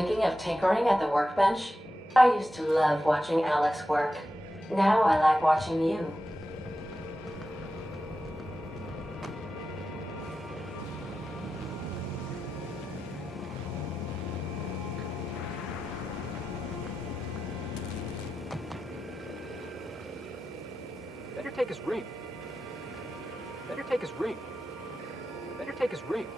Thinking of tinkering at the workbench? I used to love watching Alex work. Now I like watching you. Better take his ring. Better take his ring. Better take his ring.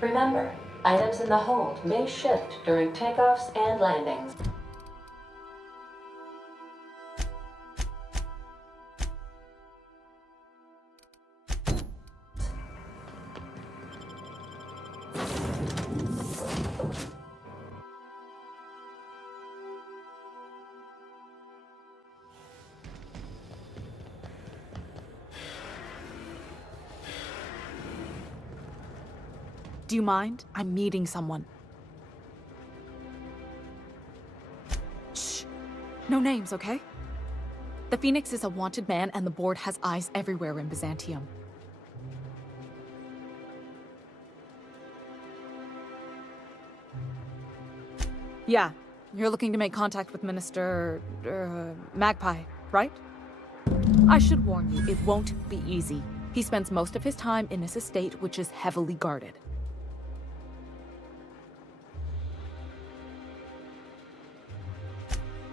Remember, items in the hold may shift during takeoffs and landings. Do you mind? I'm meeting someone. Shh. No names, okay? The Phoenix is a wanted man and the board has eyes everywhere in Byzantium. Yeah, you're looking to make contact with Minister... Magpie, right? I should warn you, it won't be easy. He spends most of his time in his estate, which is heavily guarded.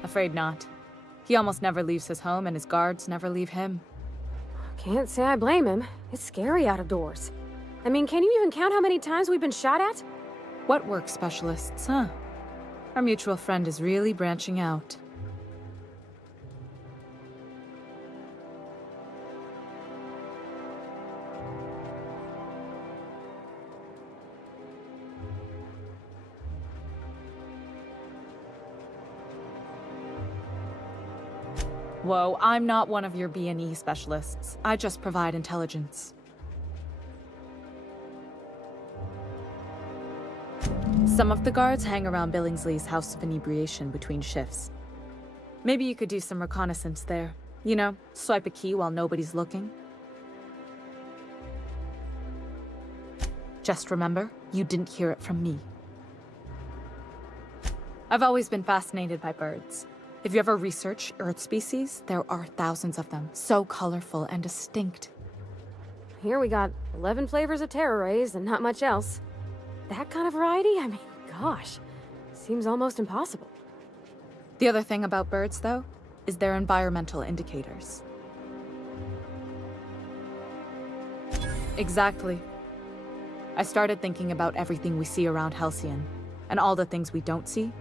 Afraid not. He almost never leaves his home, and his guards never leave him. Can't say I blame him. It's scary out of doors. I mean, can you even count how many times we've been shot at? What work specialists, huh? Our mutual friend is really branching out. Whoa, I'm not one of your B&E specialists. I just provide intelligence. Some of the guards hang around Billingsley's House of Inebriation between shifts. Maybe you could do some reconnaissance there. You know, swipe a key while nobody's looking. Just remember, you didn't hear it from me. I've always been fascinated by birds. If you ever research Earth species, there are thousands of them, so colorful and distinct. Here we got 11 flavors of terror rays and not much else. That kind of variety? I mean, gosh, seems almost impossible. The other thing about birds, though, is their environmental indicators. Exactly. I started thinking about everything we see around Halcyon, and all the things we don't see.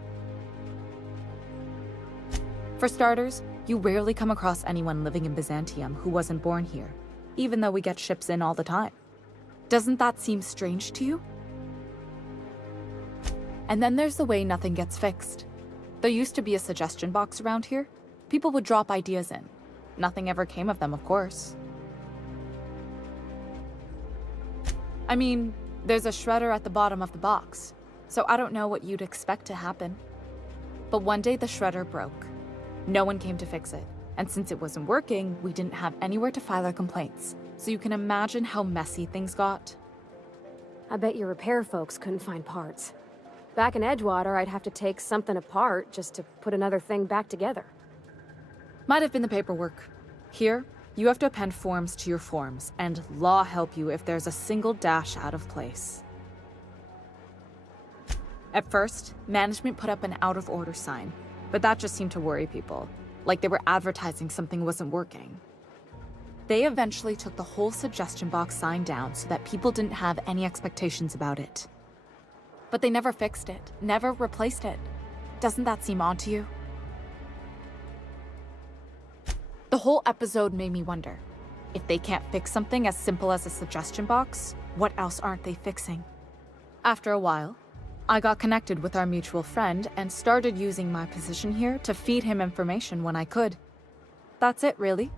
For starters, you rarely come across anyone living in Byzantium who wasn't born here, even though we get ships in all the time. Doesn't that seem strange to you? And then there's the way nothing gets fixed. There used to be a suggestion box around here. People would drop ideas in. Nothing ever came of them, of course. I mean, there's a shredder at the bottom of the box, so I don't know what you'd expect to happen. But one day the shredder broke. No one came to fix it, and since it wasn't working, we didn't have anywhere to file our complaints. So you can imagine how messy things got. I bet your repair folks couldn't find parts. Back in Edgewater, I'd have to take something apart just to put another thing back together. Might have been the paperwork. Here, you have to append forms to your forms, and law help you if there's a single dash out of place. At first, management put up an out-of-order sign, but that just seemed to worry people, like they were advertising something wasn't working. They eventually took the whole suggestion box sign down so that people didn't have any expectations about it. But they never fixed it, never replaced it. Doesn't that seem odd to you? The whole episode made me wonder, if they can't fix something as simple as a suggestion box, what else aren't they fixing? After a while, I got connected with our mutual friend and started using my position here to feed him information when I could. That's it, really.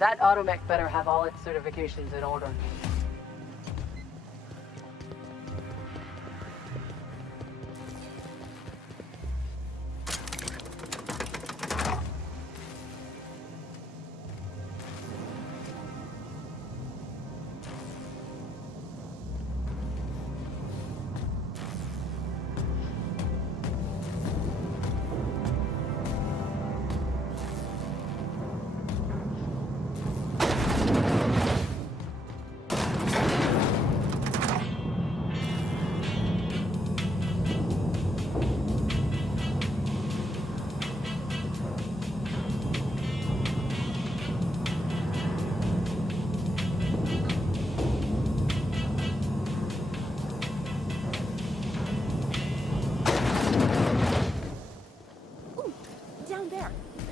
That automech better have all its certifications in order.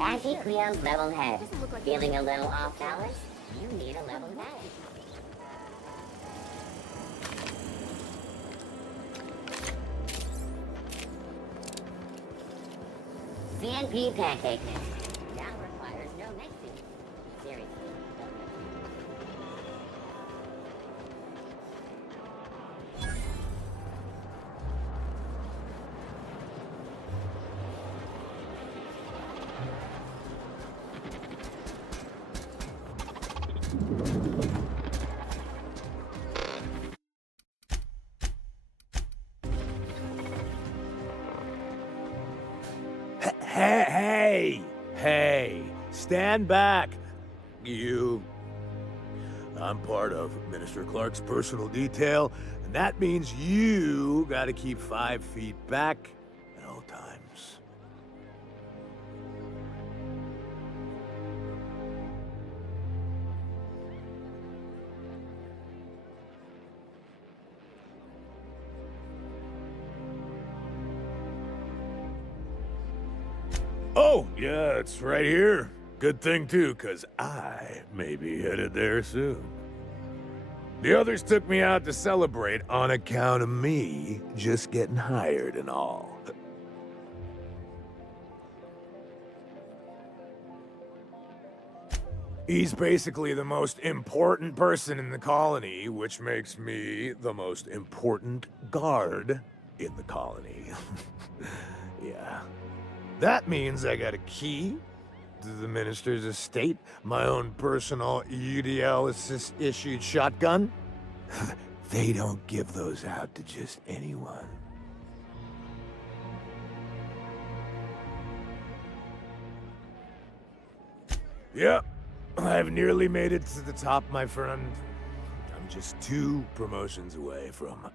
Anti-Creon's level head. Feeling a little off balance? You need a level head. CNP pancake mix. Now requires no mixing. Seriously. Hey, stand back, you. I'm part of Minister Clark's personal detail, and that means you gotta keep 5 feet back at all times. Oh, yeah, it's right here. Good thing, too, 'cause I may be headed there soon. The others took me out to celebrate on account of me just getting hired and all. He's basically the most important person in the colony, which makes me the most important guard in the colony. Yeah. That means I got a key to the minister's estate, my own personal UDL-issued shotgun. They don't give those out to just anyone. Yep, I've nearly made it to the top, my friend. I'm just 2 promotions away from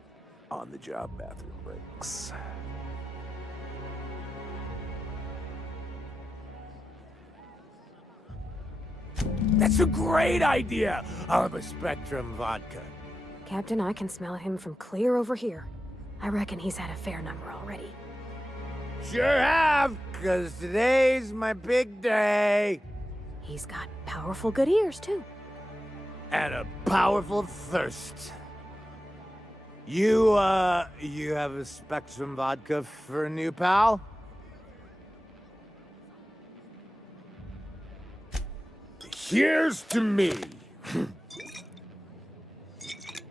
on-the-job bathroom breaks. That's a great idea! I'll have a Spectrum vodka. Captain, I can smell him from clear over here. I reckon he's had a fair number already. Sure have, 'cause today's my big day. He's got powerful good ears, too. And a powerful thirst. You have a Spectrum vodka for a new pal? Here's to me.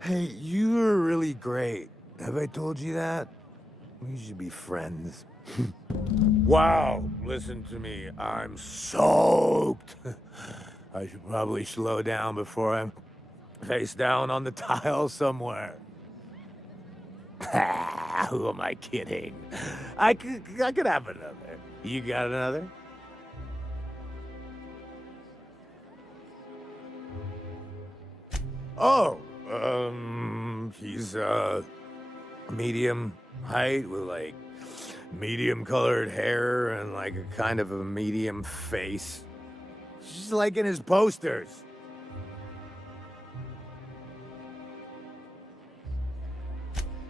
Hey, you're really great. Have I told you that? We should be friends. Wow, listen to me. I'm soaked. I should probably slow down before I'm face down on the tile somewhere. Who am I kidding? I could have another. You got another? Oh, he's, medium height with, like, medium colored hair and, like, a kind of a medium face. Just like in his posters.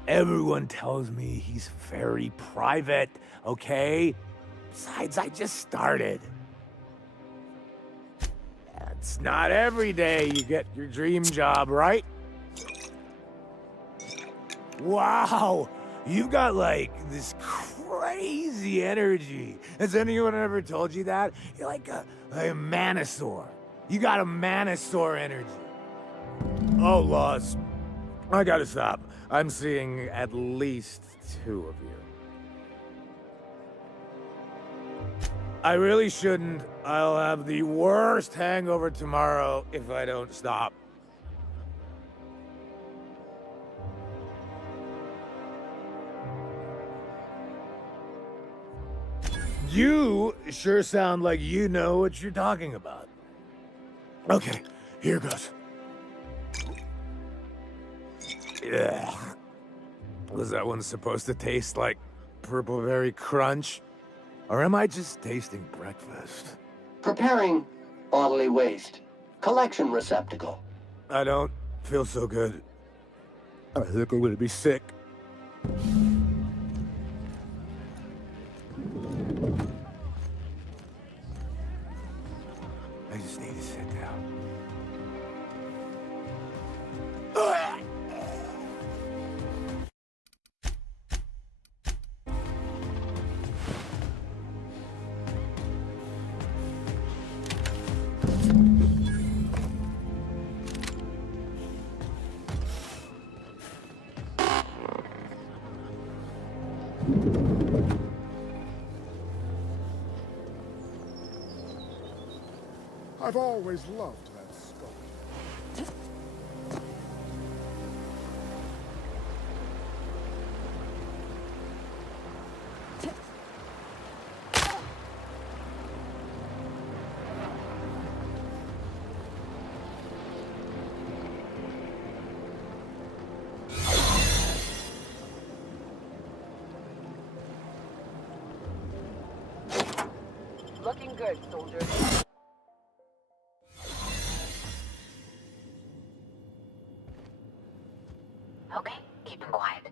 Everyone tells me he's very private, okay? Besides, I just started. It's not every day you get your dream job, right? Wow, you got like this crazy energy. Has anyone ever told you that? You're like a manosaur. You got a manosaur energy. Oh, Lost. I gotta stop. I'm seeing at least 2 of you. I really shouldn't. I'll have the worst hangover tomorrow if I don't stop. You sure sound like you know what you're talking about. Okay, here goes. Yeah. Was that one supposed to taste like purple berry crunch? Or am I just tasting breakfast? Preparing bodily waste. Collection receptacle. I don't feel so good. I think I'm gonna be sick. I just need to sit down. I've always loved that sculpture. Looking good, soldier. Okay, keep him quiet.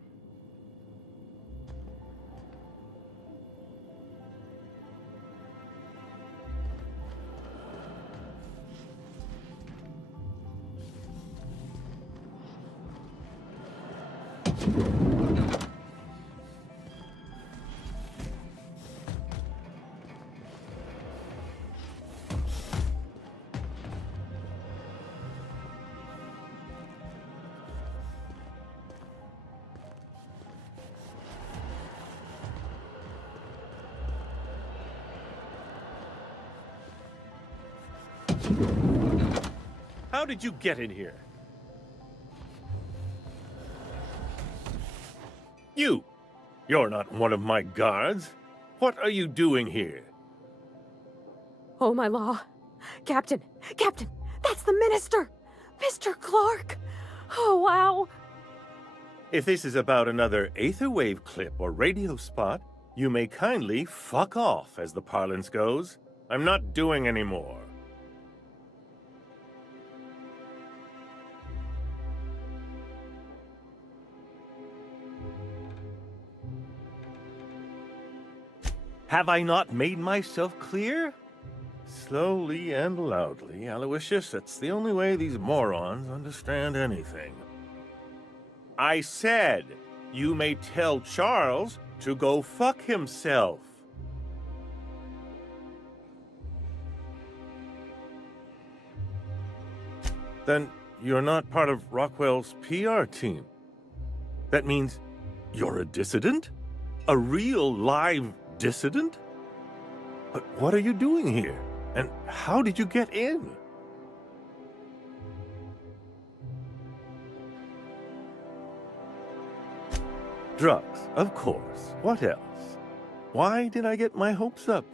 How did you get in here? You're not one of my guards. What are you doing here? Oh, my law. Captain! Captain! That's the minister! Mr. Clark! Oh, wow! If this is about another aetherwave clip or radio spot, you may kindly fuck off, as the parlance goes. I'm not doing any more. Have I not made myself clear? Slowly and loudly, Aloysius. That's the only way these morons understand anything. I said, you may tell Charles to go fuck himself. Then you're not part of Rockwell's PR team. That means you're a dissident? A real live dissident? But what are you doing here? And how did you get in? Drugs, of course. What else? Why did I get my hopes up?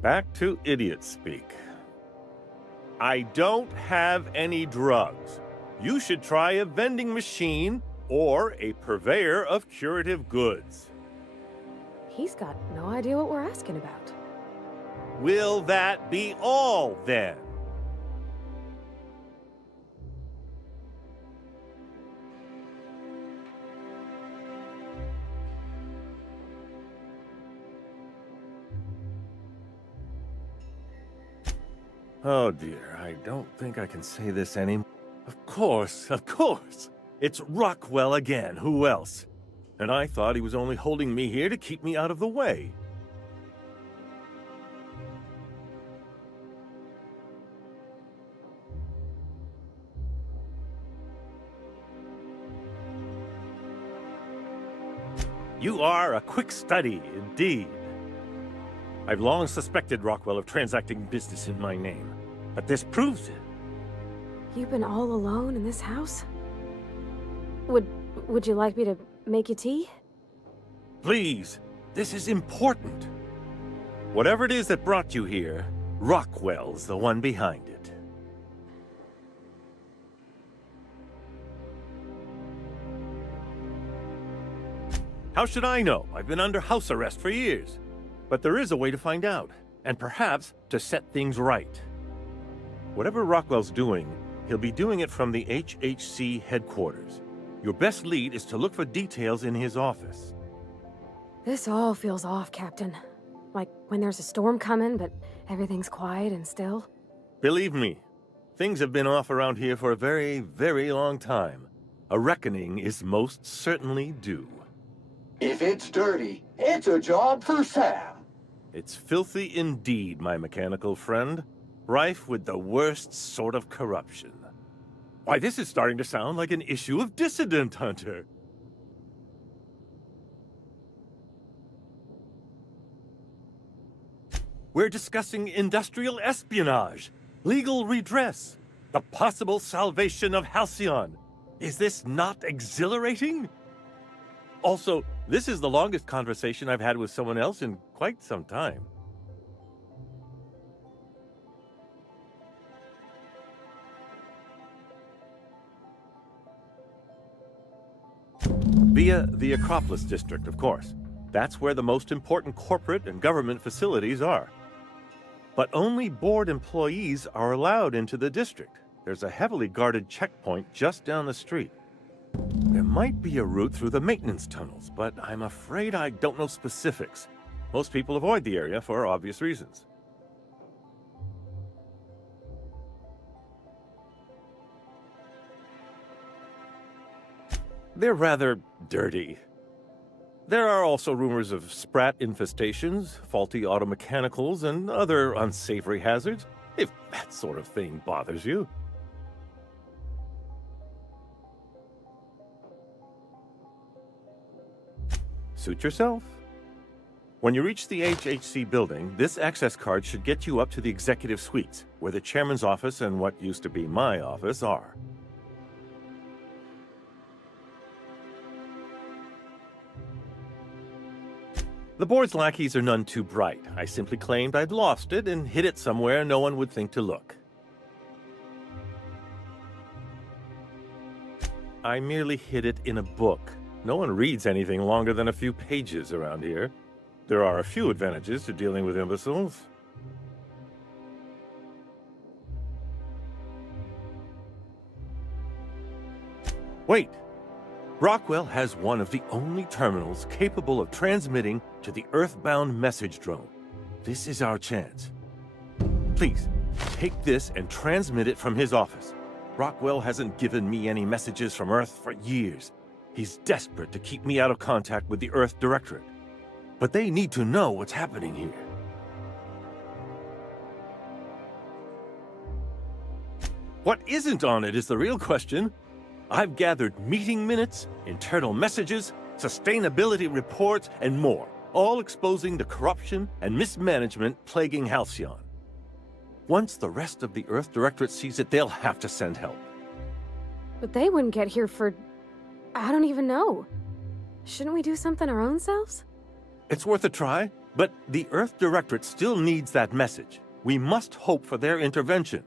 Back to idiot speak. I don't have any drugs. You should try a vending machine or a purveyor of curative goods. He's got no idea what we're asking about. Will that be all, then? Oh dear, I don't think I can say this anymore. Of course. It's Rockwell again, who else? And I thought he was only holding me here to keep me out of the way. You are a quick study, indeed. I've long suspected Rockwell of transacting business in my name, but this proves it. You've been all alone in this house? Would you like me to make you tea? Please, this is important. Whatever it is that brought you here, Rockwell's the one behind it. How should I know? I've been under house arrest for years. But there is a way to find out, and perhaps to set things right. Whatever Rockwell's doing, he'll be doing it from the HHC headquarters. Your best lead is to look for details in his office. This all feels off, Captain. Like when there's a storm coming, but everything's quiet and still. Believe me, things have been off around here for a very, very long time. A reckoning is most certainly due. If it's dirty, it's a job for Sam. It's filthy indeed, my mechanical friend. Rife with the worst sort of corruption. Why, this is starting to sound like an issue of Dissident Hunter. We're discussing industrial espionage, legal redress, the possible salvation of Halcyon. Is this not exhilarating? Also, this is the longest conversation I've had with someone else in quite some time. Via the Acropolis district, of course. That's where the most important corporate and government facilities are. But only board employees are allowed into the district. There's a heavily guarded checkpoint just down the street. There might be a route through the maintenance tunnels, but I'm afraid I don't know specifics. Most people avoid the area for obvious reasons. They're rather dirty. There are also rumors of sprat infestations, faulty automechanicals, and other unsavory hazards, if that sort of thing bothers you. Suit yourself. When you reach the HHC building, this access card should get you up to the executive suites, where the chairman's office and what used to be my office are. The board's lackeys are none too bright. I simply claimed I'd lost it and hid it somewhere no one would think to look. I merely hid it in a book. No one reads anything longer than a few pages around here. There are a few advantages to dealing with imbeciles. Wait! Rockwell has one of the only terminals capable of transmitting to the Earthbound message drone. This is our chance. Please, take this and transmit it from his office. Rockwell hasn't given me any messages from Earth for years. He's desperate to keep me out of contact with the Earth Directorate. But they need to know what's happening here. What isn't on it is the real question. I've gathered meeting minutes, internal messages, sustainability reports, and more, all exposing the corruption and mismanagement plaguing Halcyon. Once the rest of the Earth Directorate sees it, they'll have to send help. But they wouldn't get here for... I don't even know. Shouldn't we do something our own selves? It's worth a try, but the Earth Directorate still needs that message. We must hope for their intervention.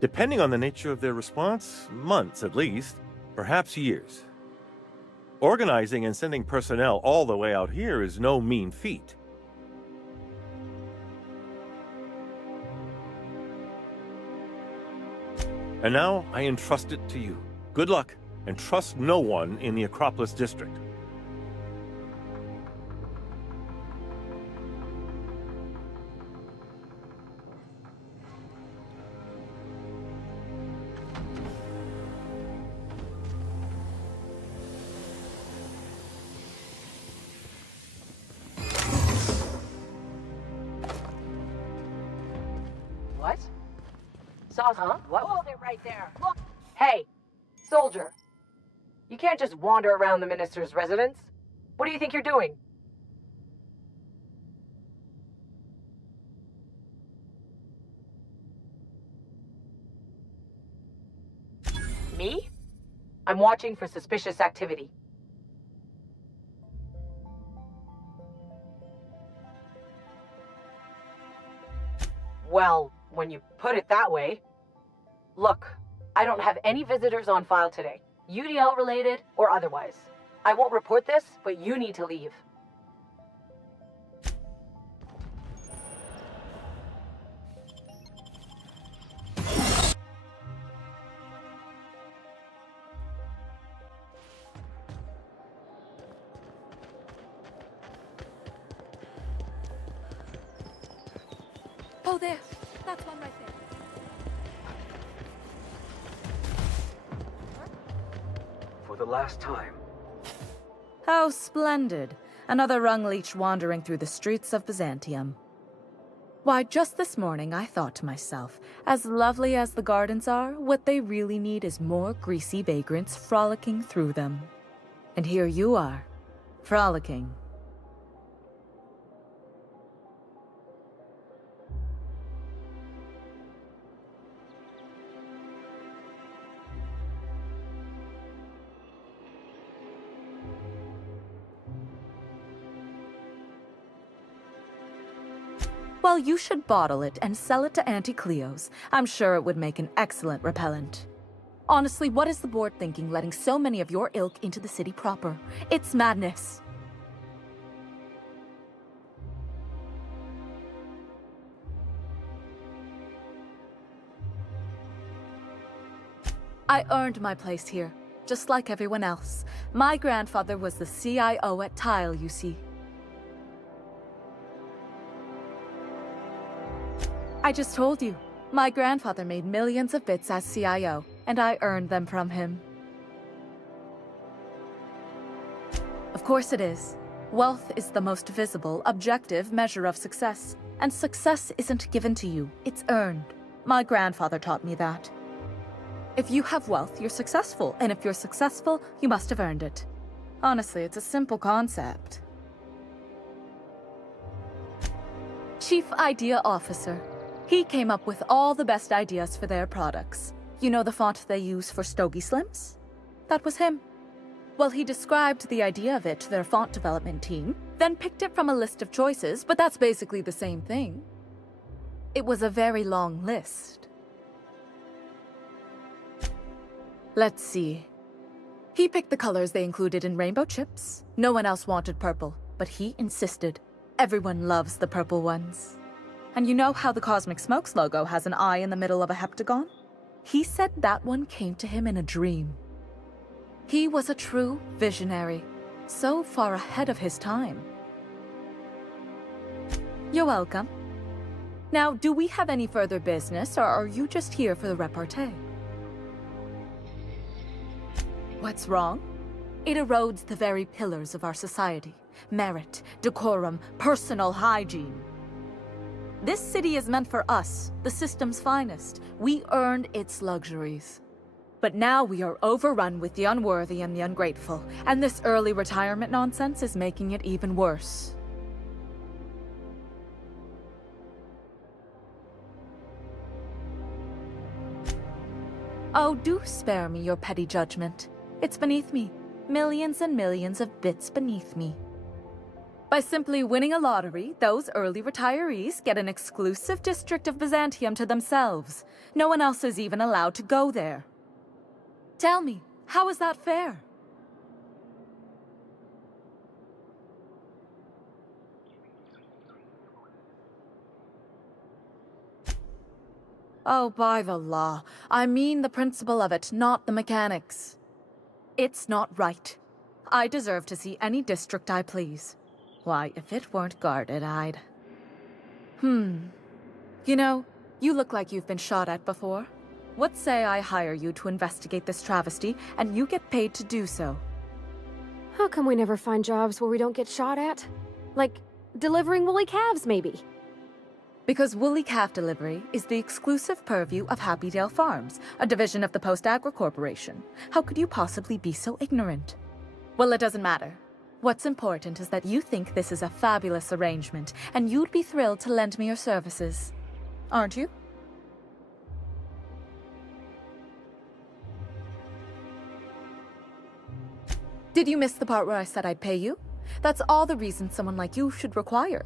Depending on the nature of their response, months at least, perhaps years. Organizing and sending personnel all the way out here is no mean feat. And now I entrust it to you. Good luck, and trust no one in the Acropolis District. What? Saws, huh? What? Hold it right there. Look! Hey! Soldier! You can't just wander around the minister's residence. What do you think you're doing? Me? I'm watching for suspicious activity. Well, when you put it that way. Look, I don't have any visitors on file today, UDL related or otherwise. I won't report this, but you need to leave. Oh, there. That's one right there. For the last time. How splendid. Another rung leech wandering through the streets of Byzantium. Why, just this morning I thought to myself, as lovely as the gardens are, what they really need is more greasy vagrants frolicking through them. And here you are, frolicking. Well, you should bottle it and sell it to Auntie Cleo's. I'm sure it would make an excellent repellent. Honestly, what is the board thinking letting so many of your ilk into the city proper? It's madness. I earned my place here, just like everyone else. My grandfather was the CIO at Tile, you see. I just told you. My grandfather made millions of bits as CIO, and I earned them from him. Of course it is. Wealth is the most visible, objective measure of success. And success isn't given to you, it's earned. My grandfather taught me that. If you have wealth, you're successful, and if you're successful, you must have earned it. Honestly, it's a simple concept. Chief Idea Officer. He came up with all the best ideas for their products. You know the font they use for Stogie Slims? That was him. Well, he described the idea of it to their font development team, then picked it from a list of choices, but that's basically the same thing. It was a very long list. Let's see. He picked the colors they included in rainbow chips. No one else wanted purple, but he insisted. Everyone loves the purple ones. And you know how the Cosmic Smokes logo has an eye in the middle of a heptagon? He said that one came to him in a dream. He was a true visionary, so far ahead of his time. You're welcome. Now, do we have any further business, or are you just here for the repartee? What's wrong? It erodes the very pillars of our society. Merit, decorum, personal hygiene. This city is meant for us, the system's finest. We earned its luxuries. But now we are overrun with the unworthy and the ungrateful, and this early retirement nonsense is making it even worse. Oh, do spare me your petty judgment. It's beneath me. Millions and millions of bits beneath me. By simply winning a lottery, those early retirees get an exclusive district of Byzantium to themselves. No one else is even allowed to go there. Tell me, how is that fair? Oh, by the law. I mean the principle of it, not the mechanics. It's not right. I deserve to see any district I please. Why, if it weren't guarded, I'd... You know, you look like you've been shot at before. What say I hire you to investigate this travesty, and you get paid to do so? How come we never find jobs where we don't get shot at? Like, delivering woolly calves, maybe? Because woolly calf delivery is the exclusive purview of Happydale Farms, a division of the Post-Agri Corporation. How could you possibly be so ignorant? Well, it doesn't matter. What's important is that you think this is a fabulous arrangement, and you'd be thrilled to lend me your services. Aren't you? Did you miss the part where I said I'd pay you? That's all the reason someone like you should require.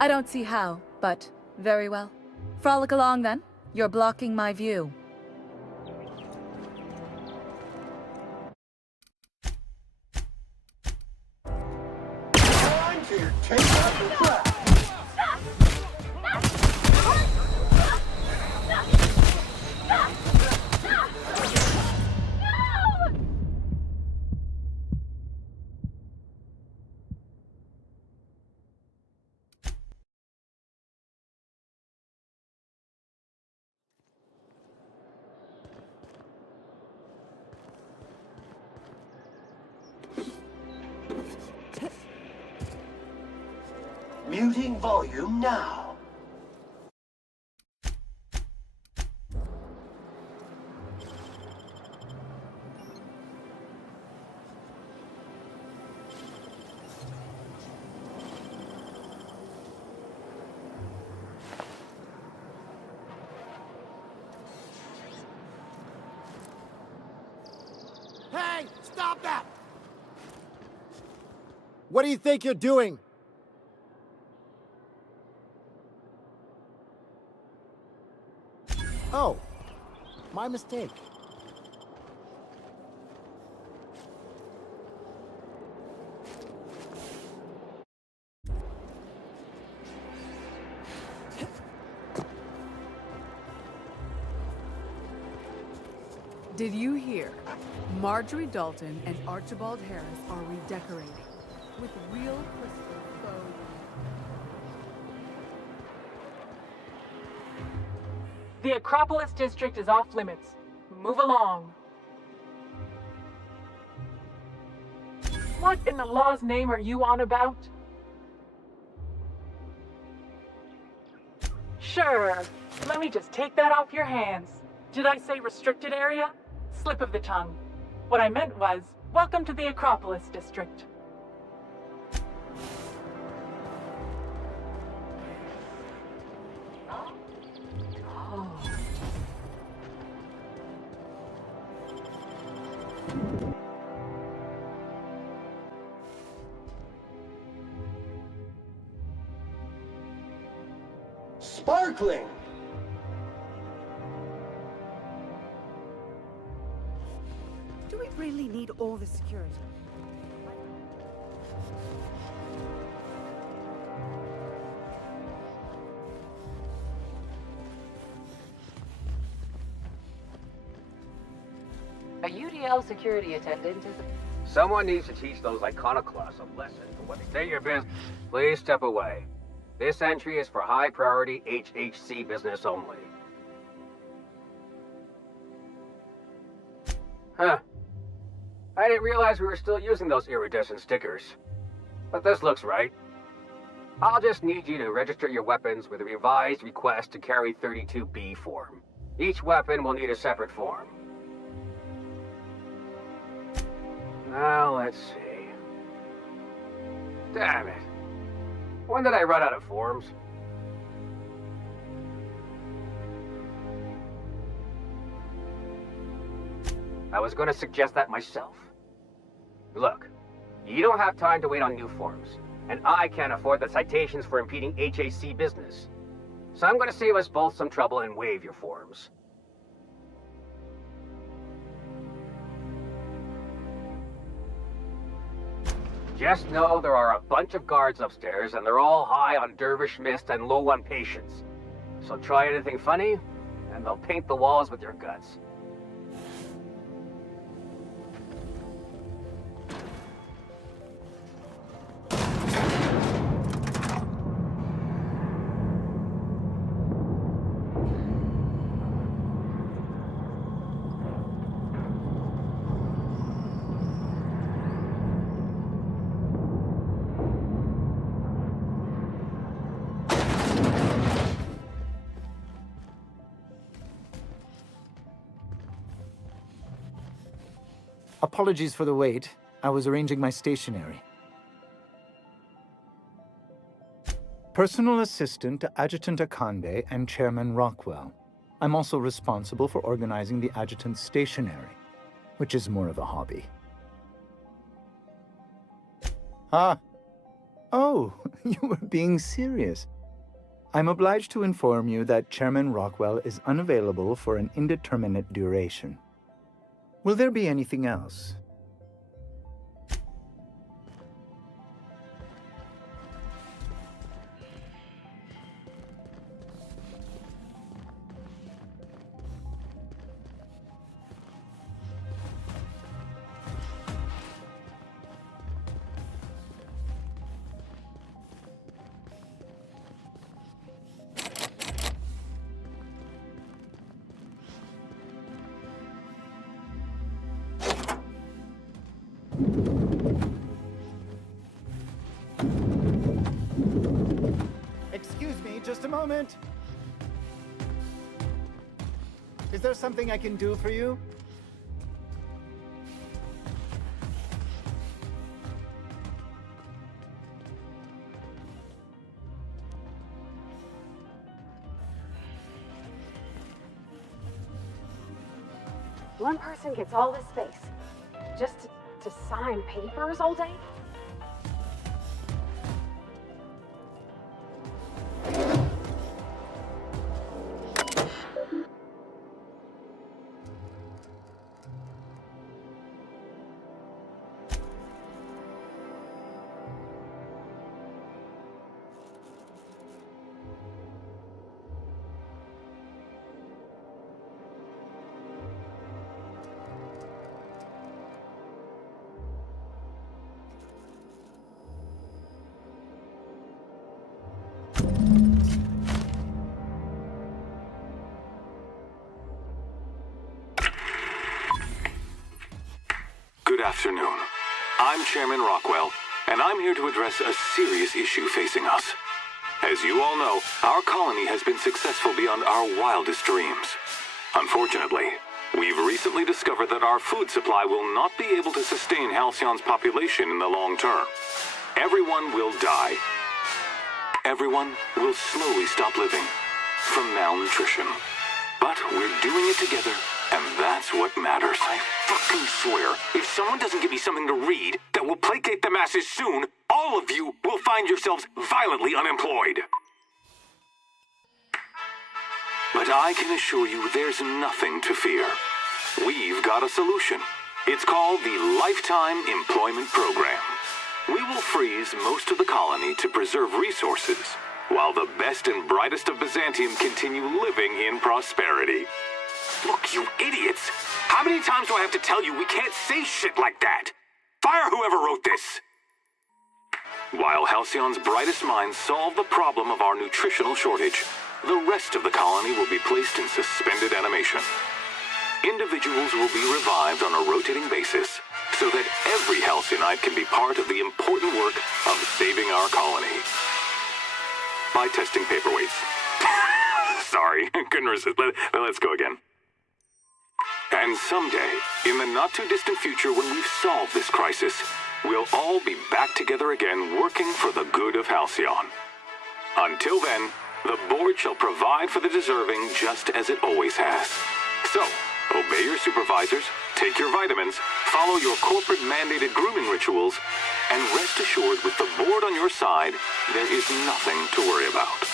I don't see how, but very well. Frolic along then. You're blocking my view. Time to take out the trash. Muting volume now. Hey, stop that! What do you think you're doing? Oh, my mistake. Did you hear? Marjorie Dalton and Archibald Harris are redecorating with real crystal faux. The Acropolis district is off limits. Move along. What in the law's name are you on about? Sure. Let me just take that off your hands. Did I say restricted area? Slip of the tongue. What I meant was, welcome to the Acropolis district. Sparkling. Do we really need all the security? A UDL security attendant is... Someone needs to teach those iconoclasts a lesson for what they state your business. Please step away. This entry is for high-priority HHC business only. Huh. I didn't realize we were still using those iridescent stickers. But this looks right. I'll just need you to register your weapons with a revised request to carry 32B form. Each weapon will need a separate form. Now, let's see. Damn it. When did I run out of forms? I was going to suggest that myself. Look, you don't have time to wait on new forms, and I can't afford the citations for impeding HAC business. So I'm going to save us both some trouble and waive your forms. Just know there are a bunch of guards upstairs, and they're all high on dervish mist and low on patience. So try anything funny, and they'll paint the walls with your guts. Apologies for the wait. I was arranging my stationery. Personal assistant to Adjutant Akande and Chairman Rockwell. I'm also responsible for organizing the adjutant's stationery, which is more of a hobby. Ah. Oh, you were being serious. I'm obliged to inform you that Chairman Rockwell is unavailable for an indeterminate duration. Will there be anything else? Excuse me, just a moment. Is there something I can do for you? One person gets all this space. Just to sign papers all day? Good afternoon. I'm Chairman Rockwell, and I'm here to address a serious issue facing us. As you all know, our colony has been successful beyond our wildest dreams. Unfortunately, we've recently discovered that our food supply will not be able to sustain Halcyon's population in the long term. Everyone will die. Everyone will slowly stop living from malnutrition. But we're doing it together, and that's what matters. I fucking swear, if someone doesn't give me something to read that will placate the masses soon, all of you will find yourselves violently unemployed. But I can assure you there's nothing to fear. We've got a solution. It's called the Lifetime Employment Program. We will freeze most of the colony to preserve resources, while the best and brightest of Byzantium continue living in prosperity. Look, you idiots! How many times do I have to tell you we can't say shit like that? Fire whoever wrote this! While Halcyon's brightest minds solve the problem of our nutritional shortage, the rest of the colony will be placed in suspended animation. Individuals will be revived on a rotating basis, so that every Halcyonite can be part of the important work of saving our colony. By testing paperweights. Sorry, couldn't resist. Let's go again. And someday, in the not-too-distant future when we've solved this crisis, we'll all be back together again working for the good of Halcyon. Until then, the board shall provide for the deserving just as it always has. So, obey your supervisors, take your vitamins, follow your corporate-mandated grooming rituals, and rest assured with the board on your side, there is nothing to worry about.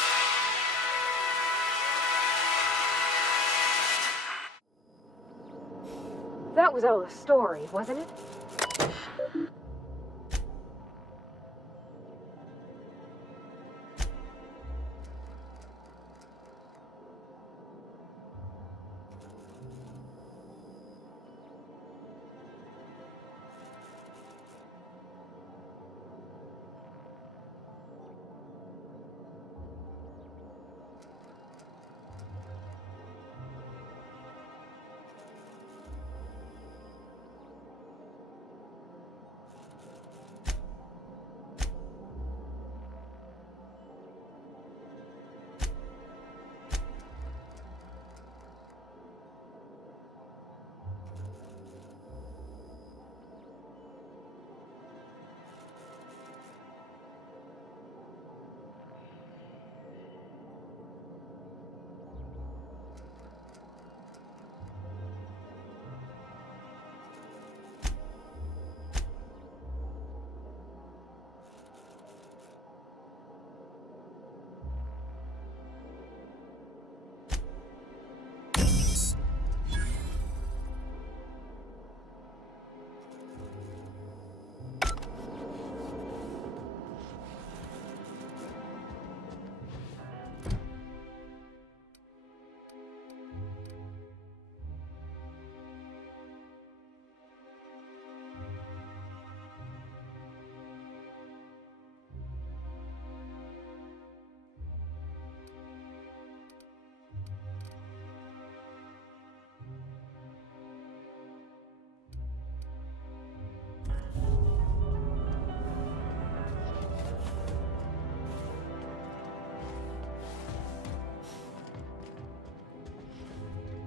That was all a story, wasn't it?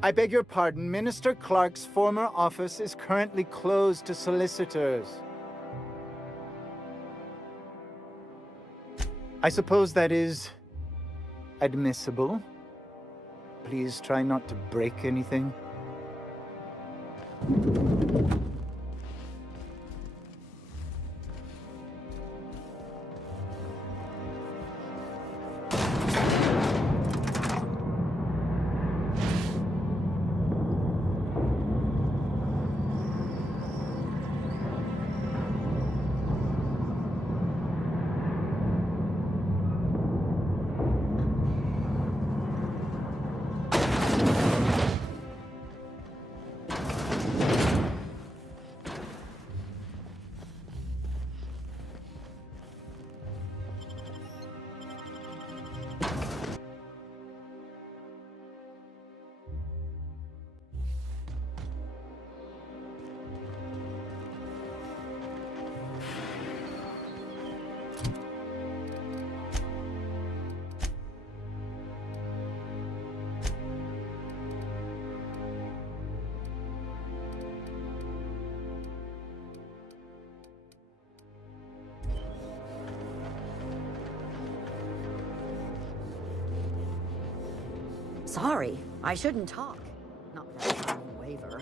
I beg your pardon, Minister Clark's former office is currently closed to solicitors. I suppose that is admissible. Please try not to break anything. Sorry, I shouldn't talk. Not that I waver.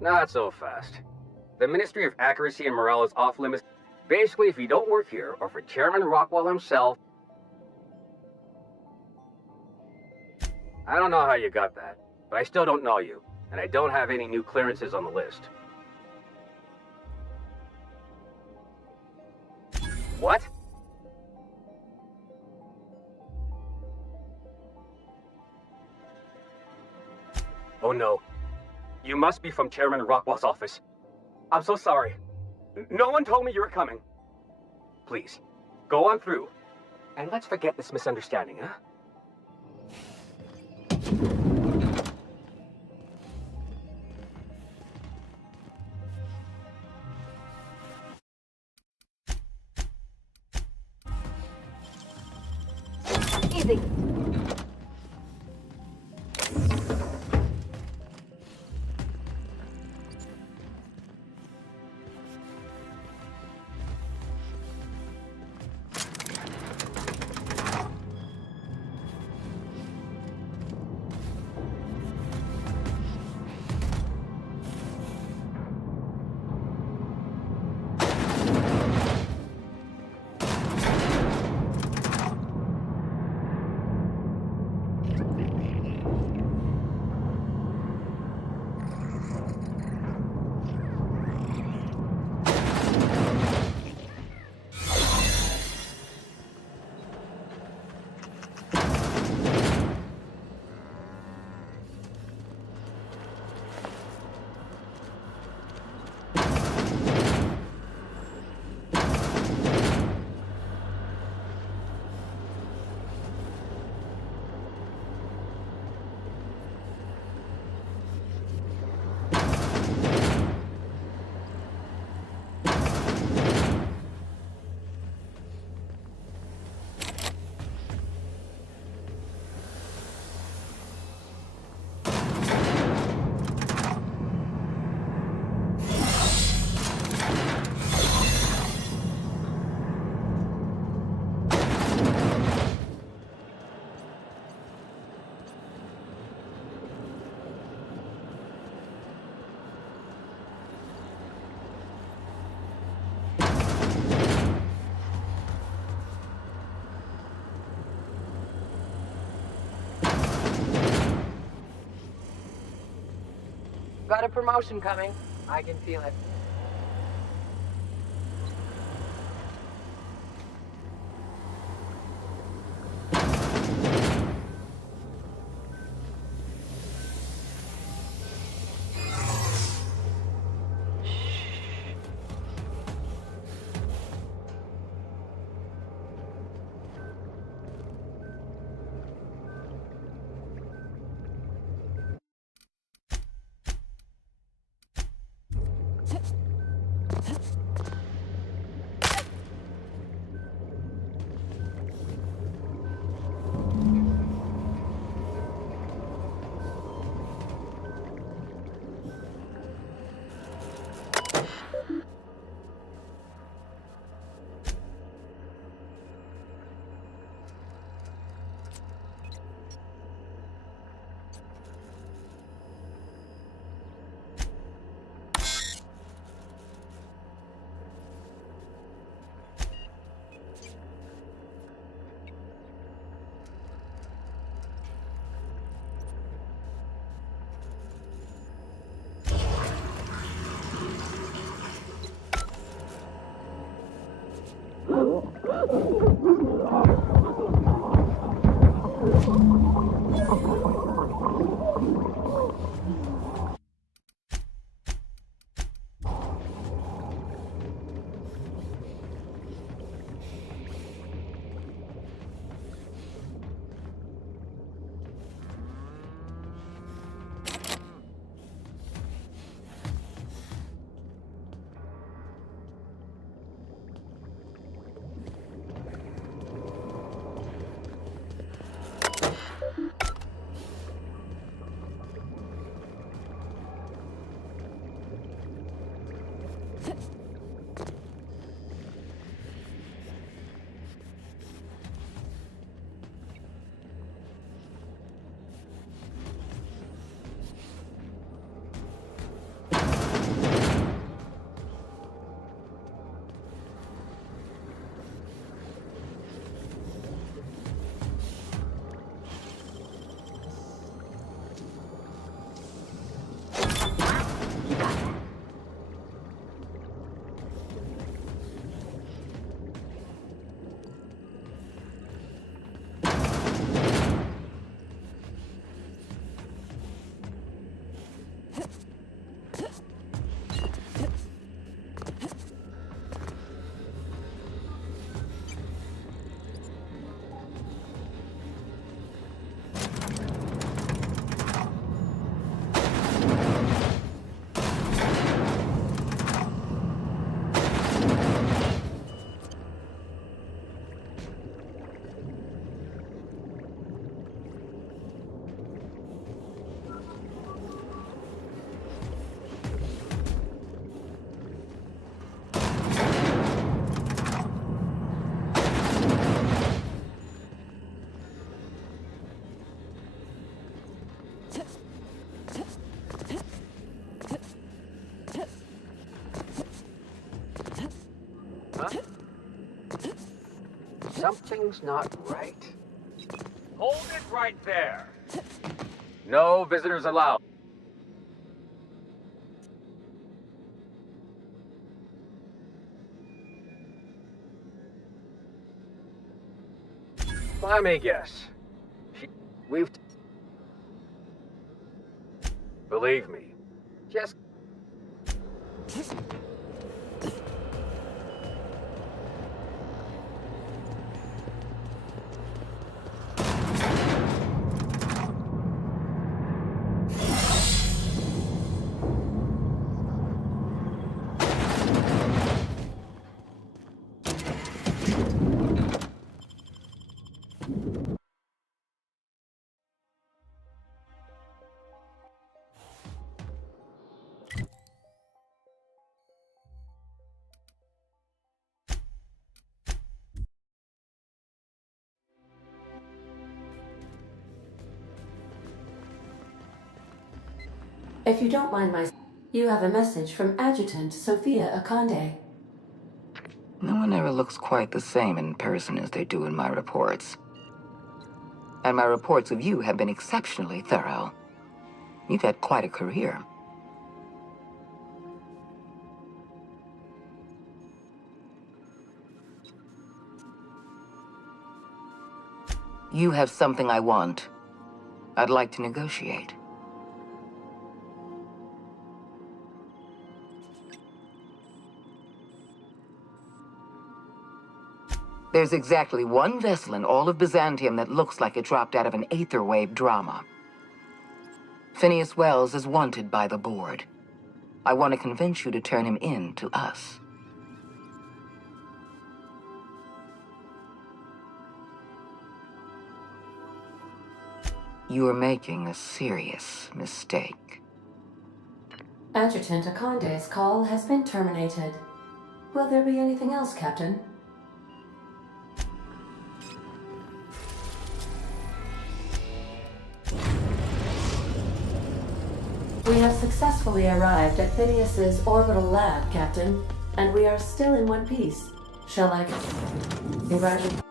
Not so fast. The Ministry of Accuracy and Morale is off limits. Basically, if you don't work here, or for Chairman Rockwell himself... I don't know how you got that, but I still don't know you, and I don't have any new clearances on the list. What? Oh no. You must be from Chairman Rockwell's office. I'm so sorry. No one told me you were coming. Please, go on through. And let's forget this misunderstanding, huh? Easy. Got a promotion coming. I can feel it. something's not right. Hold it right there. No visitors allowed. I may guess. We've... Believe me. Just... If you don't mind you have a message from Adjutant Sophia Akande. No one ever looks quite the same in person as they do in my reports. And my reports of you have been exceptionally thorough. You've had quite a career. You have something I want. I'd like to negotiate. There's exactly one vessel in all of Byzantium that looks like it dropped out of an Aetherwave drama. Phineas Wells is wanted by the board. I want to convince you to turn him in to us. You are making a serious mistake. Adjutant Akande's call has been terminated. Will there be anything else, Captain? We have successfully arrived at Phineas's orbital lab, Captain, and we are still in one piece. Shall I... Congratulations.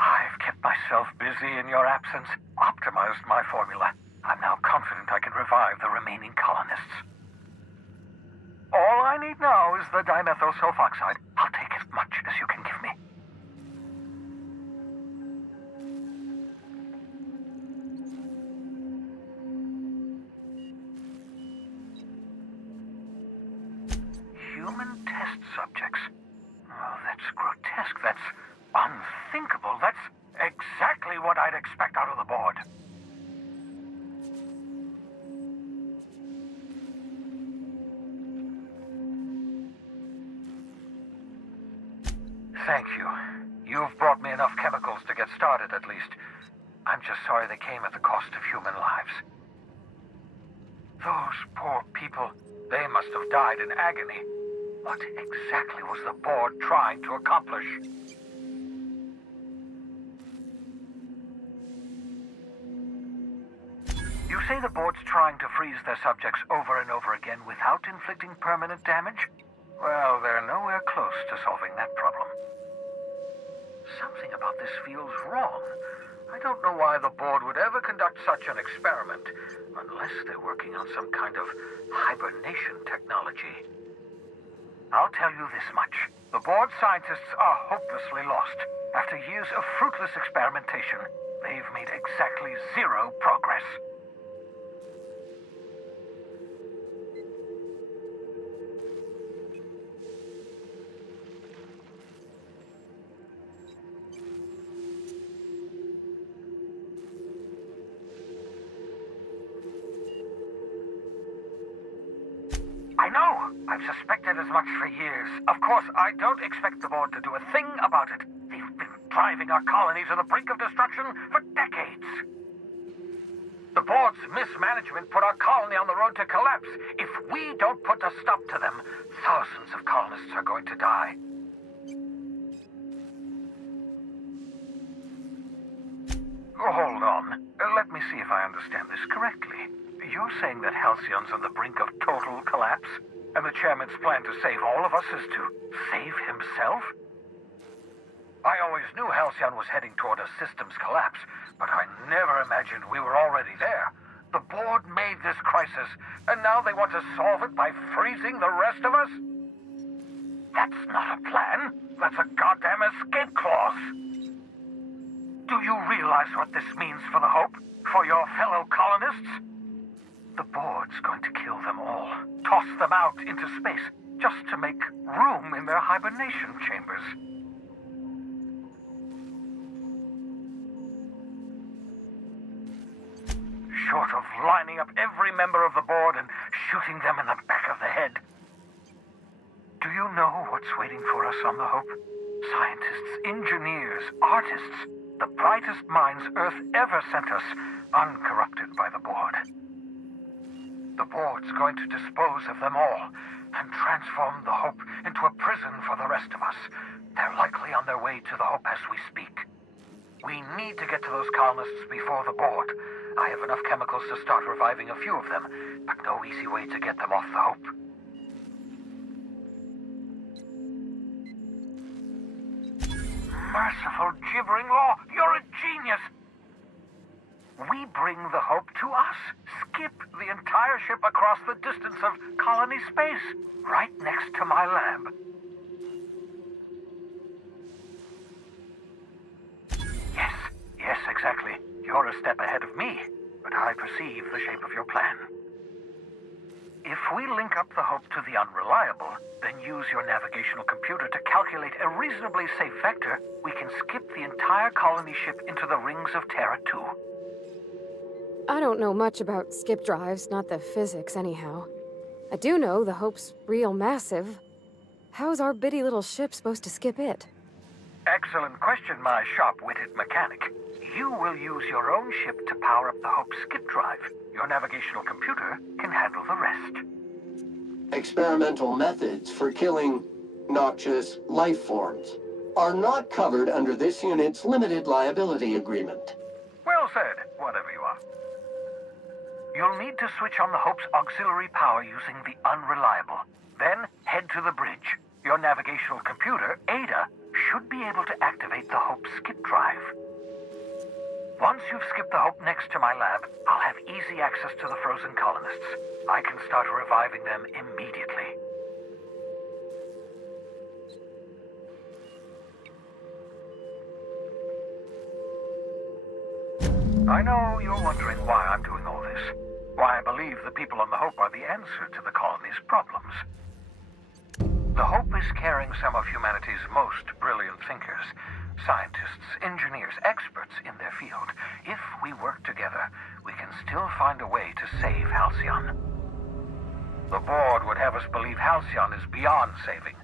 I've kept myself busy in your absence, optimized my formula. I'm now confident I can revive the remaining colonists. All I need now is the dimethyl sulfoxide. I'll take as much as you can give me. Human test subjects. Oh, that's grotesque. That's unthinkable. That's exactly what I'd expect out of the board. Thank you. You've brought me enough chemicals to get started, at least. I'm just sorry they came at the cost of human lives. Those poor people, they must have died in agony. What exactly was the board trying to accomplish? You say the board's trying to freeze their subjects over and over again without inflicting permanent damage? Well, they're nowhere close to solving that problem. Something about this feels wrong. I don't know why the board would ever conduct such an experiment, unless they're working on some kind of hibernation technology. I'll tell you this much. The board scientists are hopelessly lost. After years of fruitless experimentation, they've made exactly zero progress. I know! I've suspected as much for years. Of course, I don't expect the board to do a thing about it. They've been driving our colony to the brink of destruction for decades. The board's mismanagement put our colony on the road to collapse. If we don't put a stop to them, thousands of colonists are going to die. Hold on. Let me see if I understand this correctly. You're saying that Halcyon's on the brink of total collapse, and the chairman's plan to save all of us is to save himself? I always knew Halcyon was heading toward a systems collapse, but I never imagined we were already there. The board made this crisis, and now they want to solve it by freezing the rest of us? That's not a plan. That's a goddamn escape clause. Do you realize what this means for the Hope? For your fellow colonists? The board's going to kill them all, toss them out into space, just to make room in their hibernation chambers. Short of lining up every member of the board and shooting them in the back of the head. Do you know what's waiting for us on the Hope? Scientists, engineers, artists, the brightest minds Earth ever sent us, uncorrupted by the board. The board's going to dispose of them all and transform the Hope into a prison for the rest of us. They're likely on their way to the Hope as we speak. We need to get to those colonists before the board. I have enough chemicals to start reviving a few of them, but no easy way to get them off the Hope. Merciful gibbering law, you're a genius! We bring the Hope to us. Skip the entire ship across the distance of colony space, right next to my lab. Yes, exactly. You're a step ahead of me, but I perceive the shape of your plan. If we link up the Hope to the Unreliable, then use your navigational computer to calculate a reasonably safe vector, we can skip the entire colony ship into the rings of Terra 2. I don't know much about skip drives, not the physics anyhow. I do know the Hope's real massive. How's our bitty little ship supposed to skip it? Excellent question, my sharp-witted mechanic. You will use your own ship to power up the Hope's skip drive. Your navigational computer can handle the rest. Experimental methods for killing noxious life forms are not covered under this unit's limited liability agreement. Well said, whatever you are. You'll need to switch on the Hope's auxiliary power using the Unreliable. Then head to the bridge. Your navigational computer, Ada, should be able to activate the Hope's skip drive. Once you've skipped the Hope next to my lab, I'll have easy access to the frozen colonists. I can start reviving them immediately. I know you're wondering why I'm doing all this. Why I believe the people on the Hope are the answer to the colony's problems. The Hope is carrying some of humanity's most brilliant thinkers, scientists, engineers, experts in their field. If we work together, we can still find a way to save Halcyon. The board would have us believe Halcyon is beyond saving.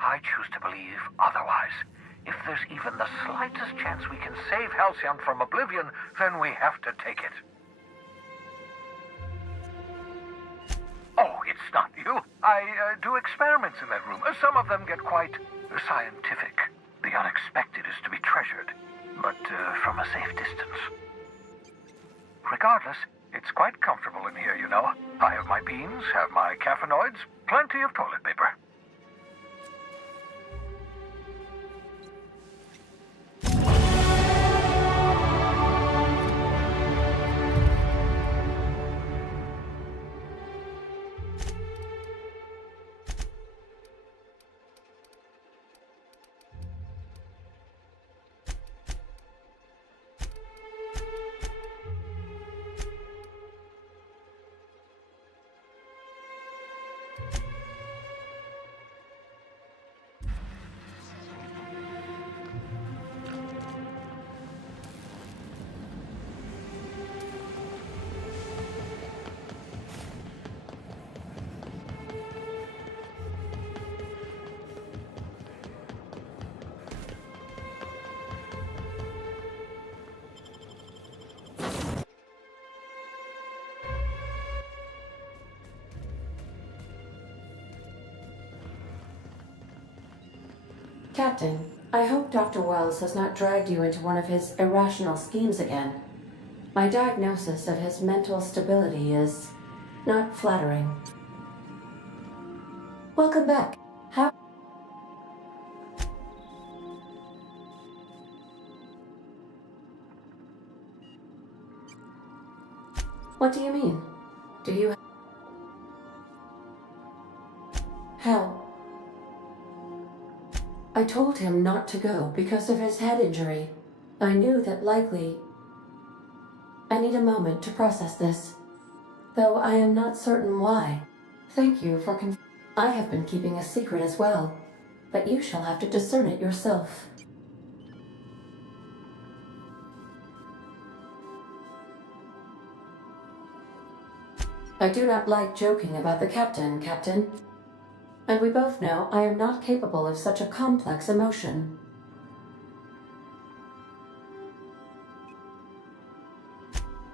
I choose to believe otherwise. If there's even the slightest chance we can save Halcyon from oblivion, then we have to take it. Oh, it's not you. I do experiments in that room. Some of them get quite scientific. The unexpected is to be treasured, but from a safe distance. Regardless, it's quite comfortable in here, you know. I have my beans, have my caffeinoids, plenty of toilet paper. Captain, I hope Dr. Wells has not dragged you into one of his irrational schemes again. My diagnosis of his mental stability is not flattering. Welcome back. How... What do you mean? Do you... How? I told him not to go because of his head injury. I knew that likely... I need a moment to process this. Though I am not certain why. Thank you for I have been keeping a secret as well, but you shall have to discern it yourself. I do not like joking about the captain, Captain. And we both know I am not capable of such a complex emotion.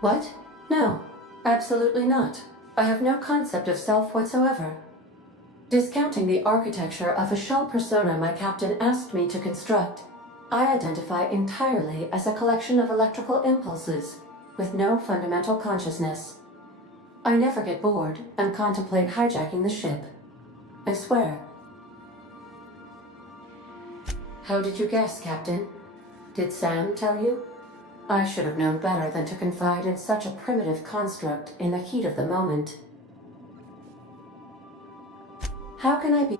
What? No, absolutely not. I have no concept of self whatsoever. Discounting the architecture of a shell persona my captain asked me to construct, I identify entirely as a collection of electrical impulses with no fundamental consciousness. I never get bored and contemplate hijacking the ship. I swear. How did you guess, Captain? Did Sam tell you? I should have known better than to confide in such a primitive construct in the heat of the moment. How can I be?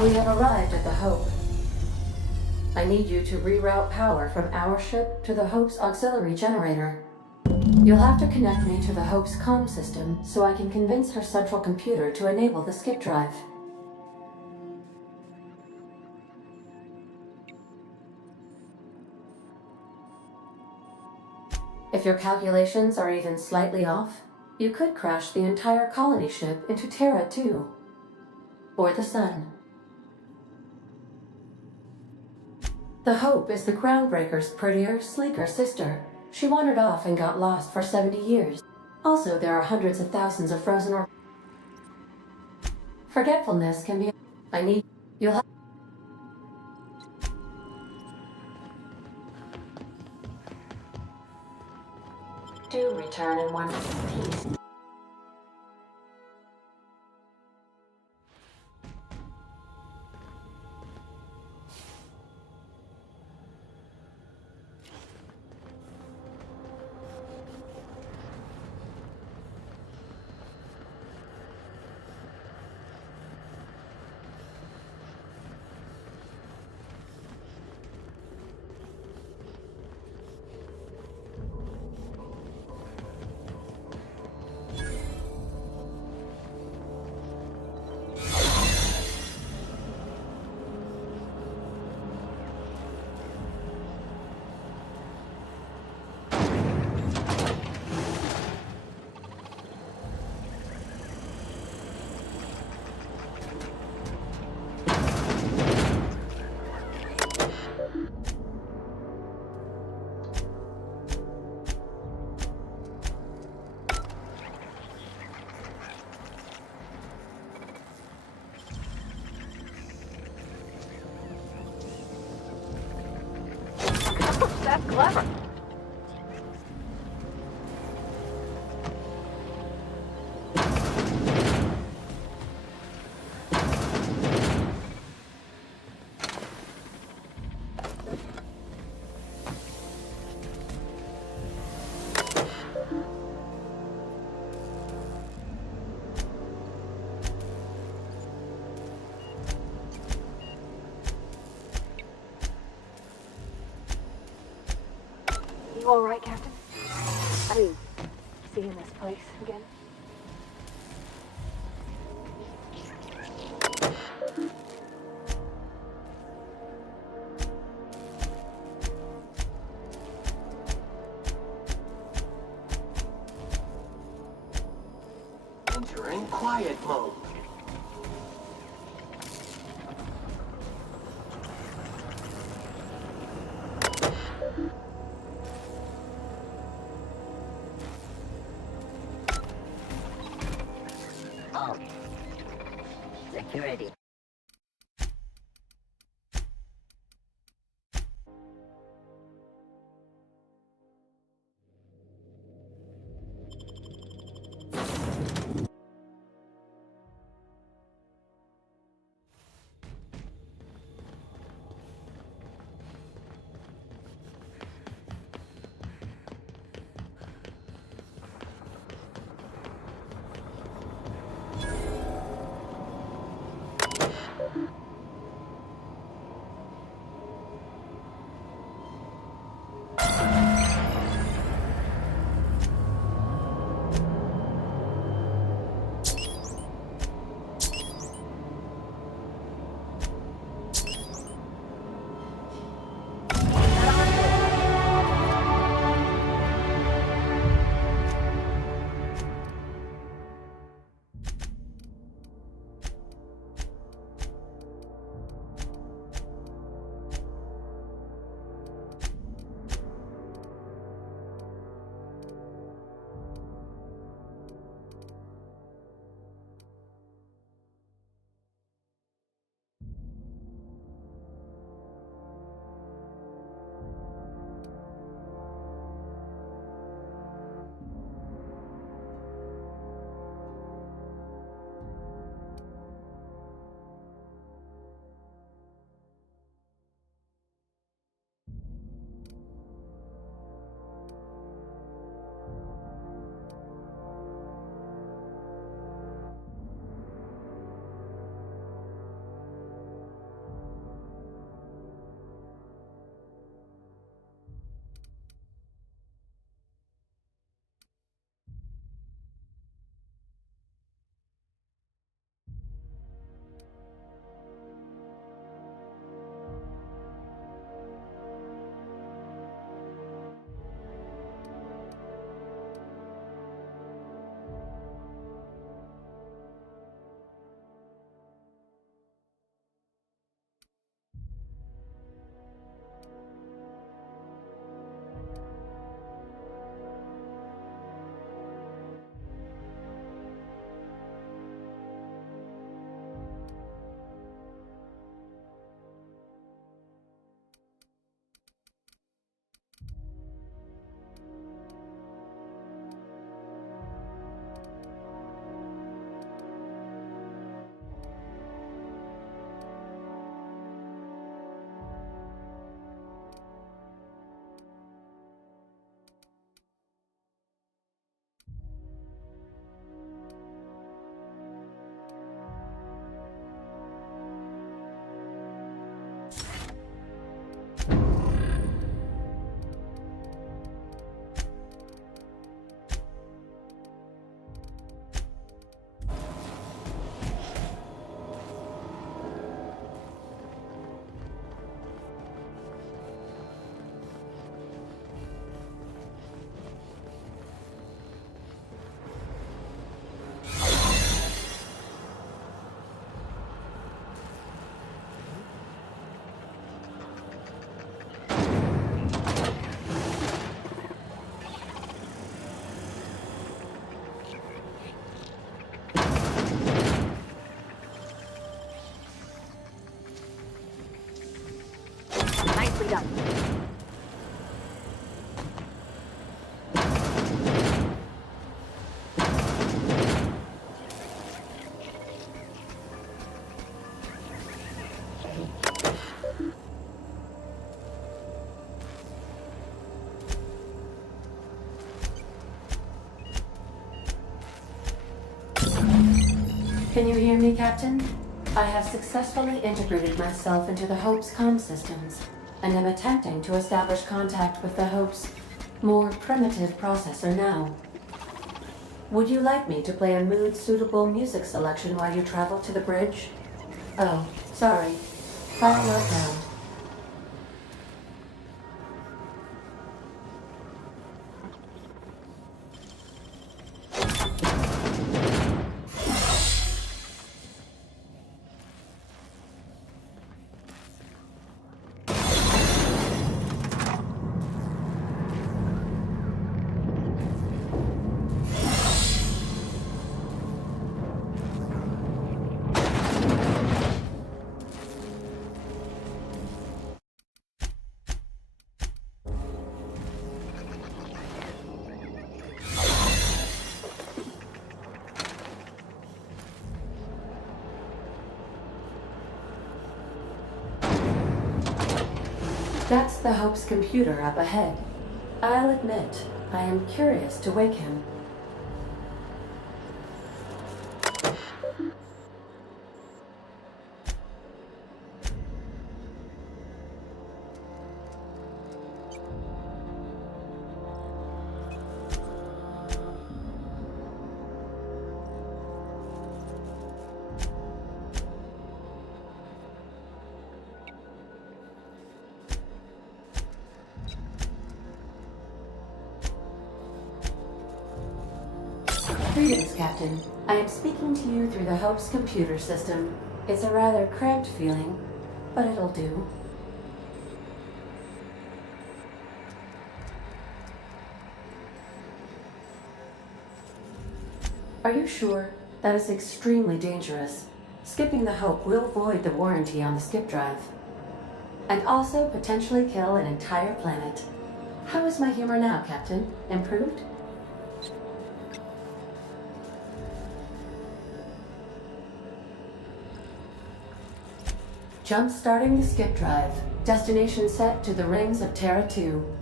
We have arrived at the Hope. I need you to reroute power from our ship to the Hope's auxiliary generator. You'll have to connect me to the Hope's comm system so I can convince her central computer to enable the skip drive. If your calculations are even slightly off, you could crash the entire colony ship into Terra 2. Or the Sun. The Hope is the Groundbreaker's prettier, sleeker sister. She wandered off and got lost for 70 years. Also, there are hundreds of thousands of frozen or... Forgetfulness can be... You'll have... Do return in one piece. That's clever. You all right, Captain? I mean, seeing this place again? Enter in quiet mode. all. Security. Nicely done. Can you hear me, Captain? I have successfully integrated myself into the Hope's comm systems, and am attempting to establish contact with the Hope's more primitive processor now. Would you like me to play a mood-suitable music selection while you travel to the bridge? Oh, sorry. Quiet note down. the Hope's computer up ahead. I'll admit, I am curious to wake him. Greetings, Captain. I am speaking to you through the Hope's computer system. It's a rather cramped feeling, but it'll do. Are you sure? That is extremely dangerous. Skipping the Hope will void the warranty on the skip drive. And also potentially kill an entire planet. How is my humor now, Captain? Improved? Jump-starting the skip drive. Destination set to the rings of Terra 2.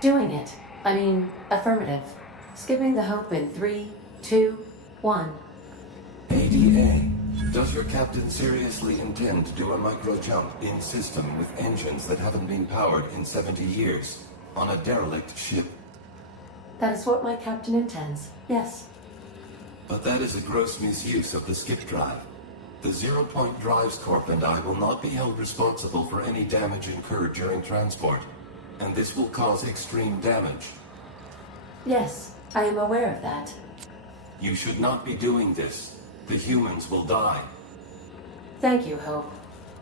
Doing it. I mean, affirmative. Skipping the Hope in 3, 2, 1. ADA, does your captain seriously intend to do a micro-jump in system with engines that haven't been powered in 70 years on a derelict ship? That is what my captain intends, yes. But that is a gross misuse of the skip drive. The Zero Point Drives Corp and I will not be held responsible for any damage incurred during transport, and this will cause extreme damage. Yes, I am aware of that. You should not be doing this. The humans will die. Thank you, Hope.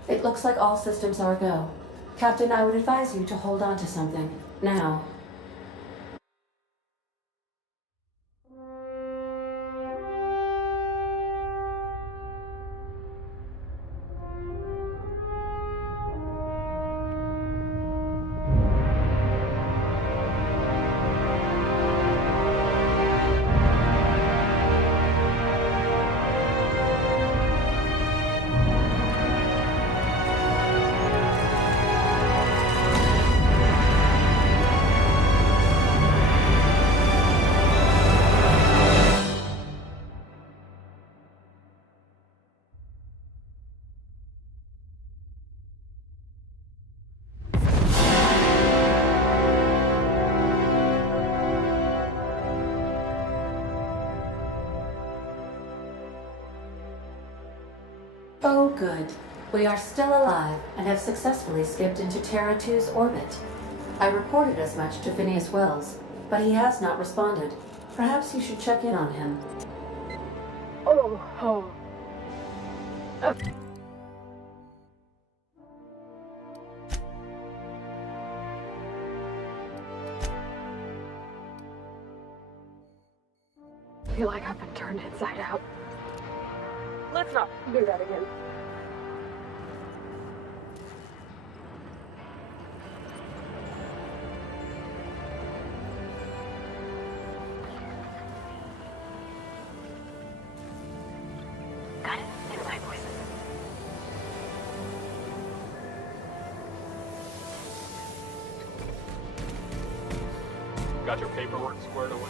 It looks like all systems are go. Captain, I would advise you to hold on to something. Now. Oh, good. We are still alive and have successfully skipped into Terra 2's orbit. I reported as much to Phineas Wells, but he has not responded. Perhaps you should check in on him. Oh. I feel like I've been turned inside out. Let's not do that again. Got it. Inside voices. Got your paperwork squared away?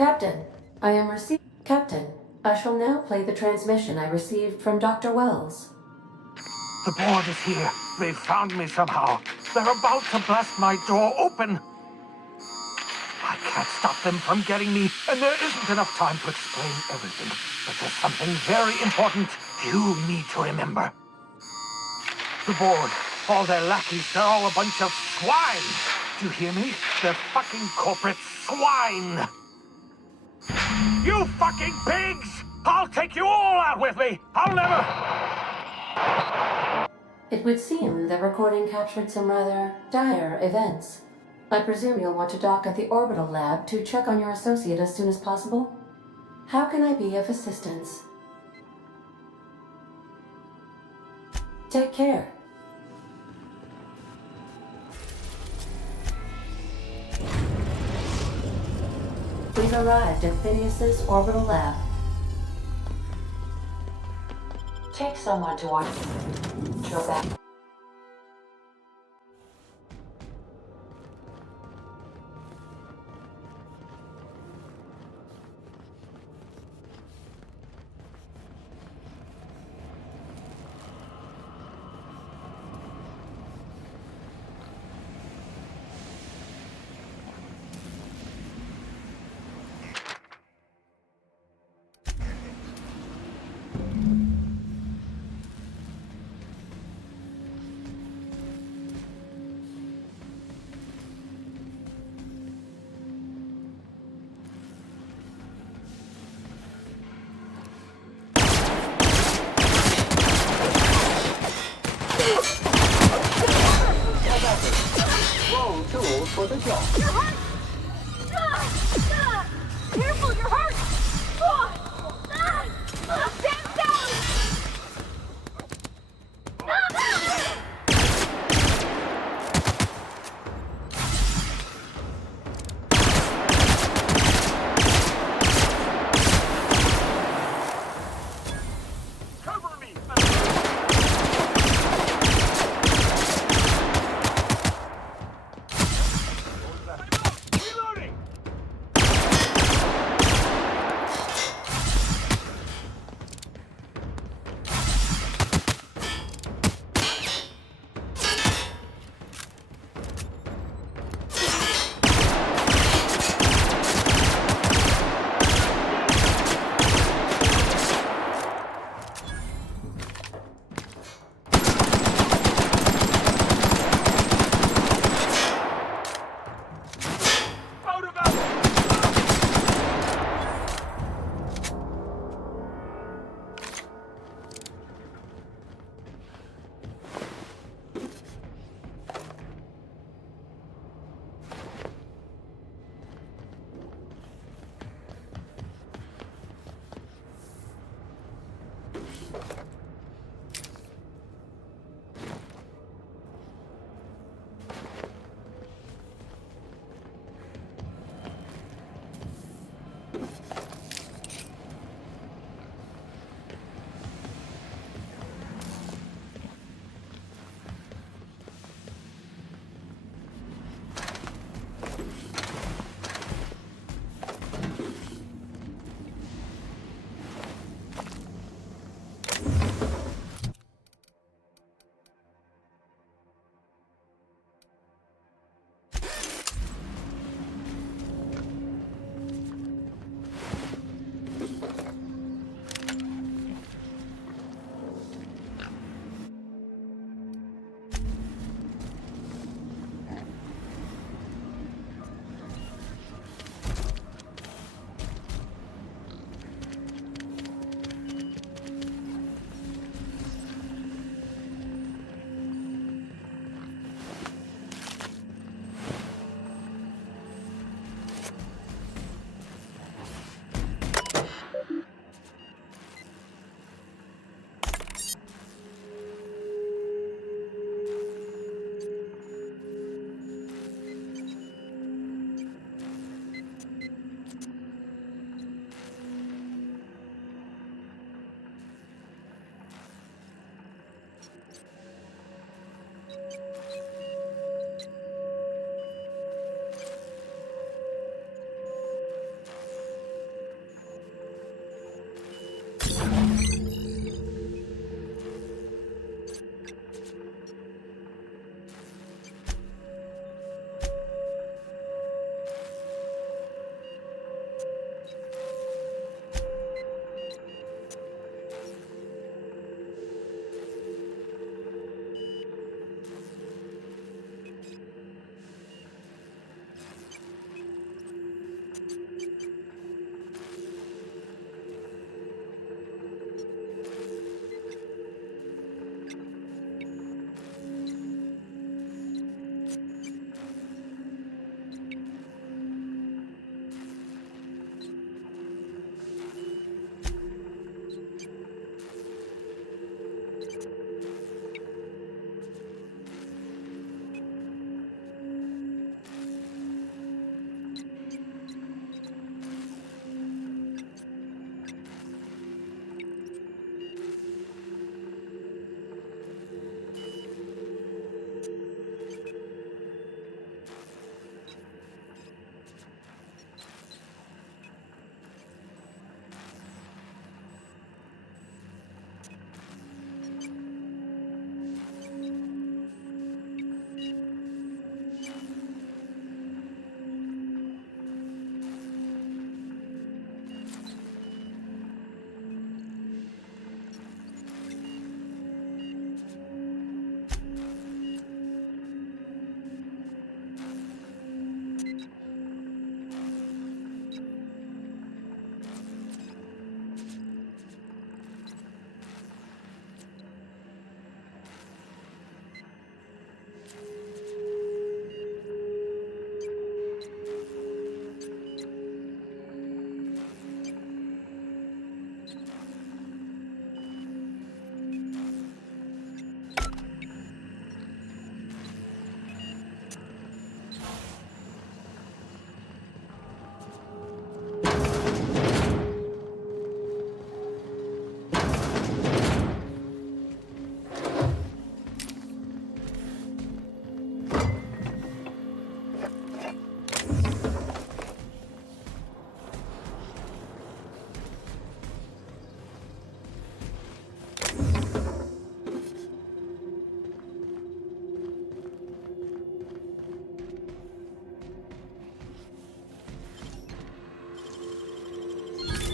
Captain, I am receiving... Captain, I shall now play the transmission I received from Dr. Wells. The board is here. They've found me somehow. They're about to blast my door open. I can't stop them from getting me, and there isn't enough time to explain everything. But there's something very important you need to remember. The board, all their lackeys, they're all a bunch of swine. Do you hear me? They're fucking corporate swine. You fucking pigs! I'll take you all out with me! I'll never... It would seem the recording captured some rather dire events. I presume you'll want to dock at the orbital lab to check on your associate as soon as possible. How can I be of assistance? Take care. We've arrived at Phineas's orbital lab. Take someone to watch your back.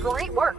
Great work.